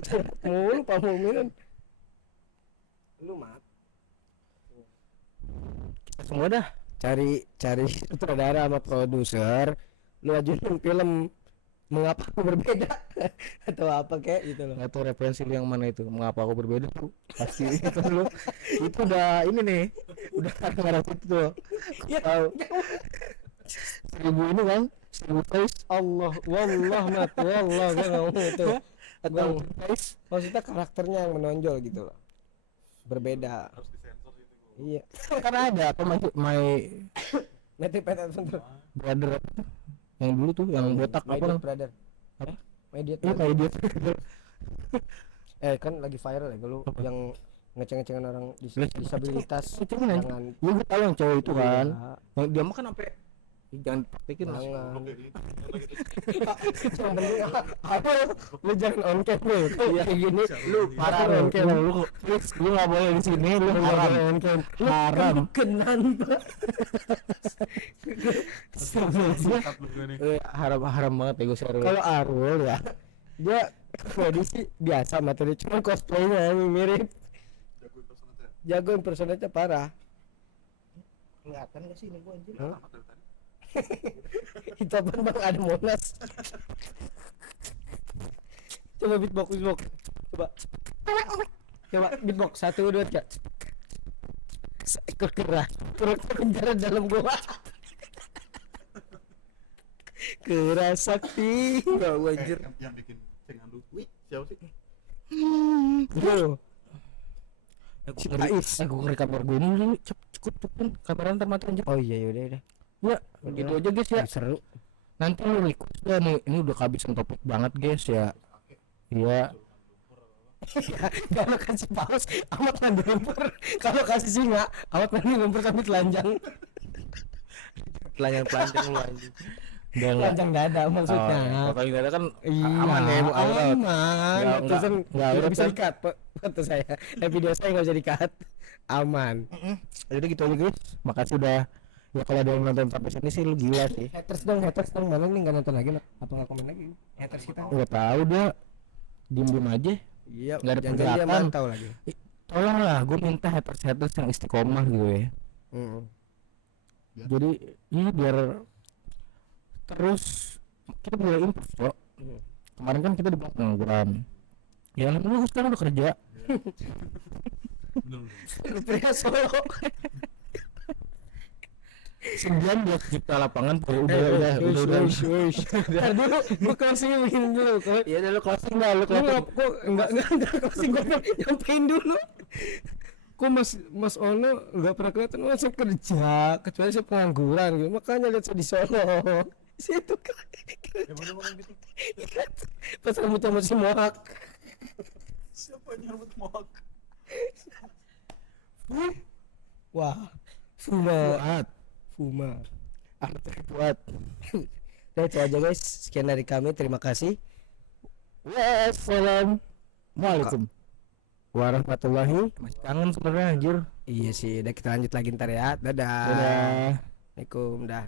Curhat mulu Pak Mumin. Lu mat. Kita semua dah Cari sutradara sama produser, lu ajuin film mengapa aku berbeda atau apa kayak gitu loh. nggak tahu referensi lu yang mana itu, mengapa aku berbeda tuh pasti itu lu itu udah ini nih udah ngarang itu tuh. Ya, Tahu 1000 ini kan 1000 face Allah wallah mat wallah gua ngomong itu. atau Bang, face. maksudnya karakternya yang menonjol gitu loh. Berbeda. Iya. Kan ada apa my Nanti peta bentar. brother apa tuh? Yang dulu tuh yang botak My apa? Dear Brother. Apa? My Dear Iya Brother. kayak dia. Kan lagi viral ya lu Apa? yang ngeceng-ngecengan orang Lah, disabilitas. Ngecengin aja. Jangan Ya gue tahu yang cowok itu kan. Iya, Yang dia mah kan sampai jangan dipraktekin lah. jangan. Yang penting apa lu jangan on cam lu. Kayak gini lu Parah on lu, cam. lu nggak boleh di sini, lu nggak Haram. boleh on cam. Lu Haram. kenan Pak. Haram banget ya gue share. Kalau Arul ya dia komedi sih biasa materi cuma cosplaynya yang mirip. Jago impersonate parah. Kelihatan gak sih ini gua anjir? Hah? Itu apa bang ada Monas. Coba beatbox. Coba beatbox 1 2 3. Seekor kera turut penjara dalam goa. Kera sakti. Enggak anjir. Yang bikin cengan lu. Wih, siapa sih? Bro. Aku ngerekam gue ini dulu cukup kameran ntar mati anjir. Oh iya udah. Ya gitu aja guys ya. Seru. Nanti lu request dah nih, ini udah kehabisan topik banget guys ya. Iya. Kalau kasih paus amat mandi lumpur. Kalau kasih singa amat mandi lumpur tapi telanjang. Telanjang lu anjing. Udah enggak. Telanjang dada maksudnya. Kalau enggak ada kan Iya, aman ya, Bu. aman. Nggak, Tulisan nggak, nggak bisa kan? di-cut foto saya. Video saya nggak bisa di-cut. Aman. Jadi gitu aja guys. Makasih udah ya kalau ada yang nonton sampai sini sih lu gila sih. Haters dong mana nih nggak nonton lagi Mat? Apa nggak komen lagi? Haters kita. Enggak tahu dia diem aja. Iya. Nggak ada jangan dia pergerakan. mantau lagi. Tolonglah, gue minta haters yang istiqomah gitu ya. Jadi ini biar terus kita boleh improve kok. Kemarin kan kita di pengangguran. Ya alhamdulillah sekarang udah kerja. Pria Solo. 19 juta lapangan udah. Ntar dulu gua closing begini dulu. Ya udah lu closing dah, lu closing. Kok enggak closing gua nyampein dulu. Kok Mas Ono enggak pernah kelihatan masuk kerja kecuali saya pengangguran gitu. Makanya lihat saya di Solo. Situ kan. Pas rambutnya masih mohak. Siapa yang rambut mohak? Wah, Fuma. Buat Nah itu aja guys, sekian dari kami, terima kasih. Wassalamualaikum Warahmatullahi. masih kangen sebenarnya anjir. Iya sih, udah kita lanjut lagi ntar ya. Dadah. Dadah. Assalamualaikum. Dah.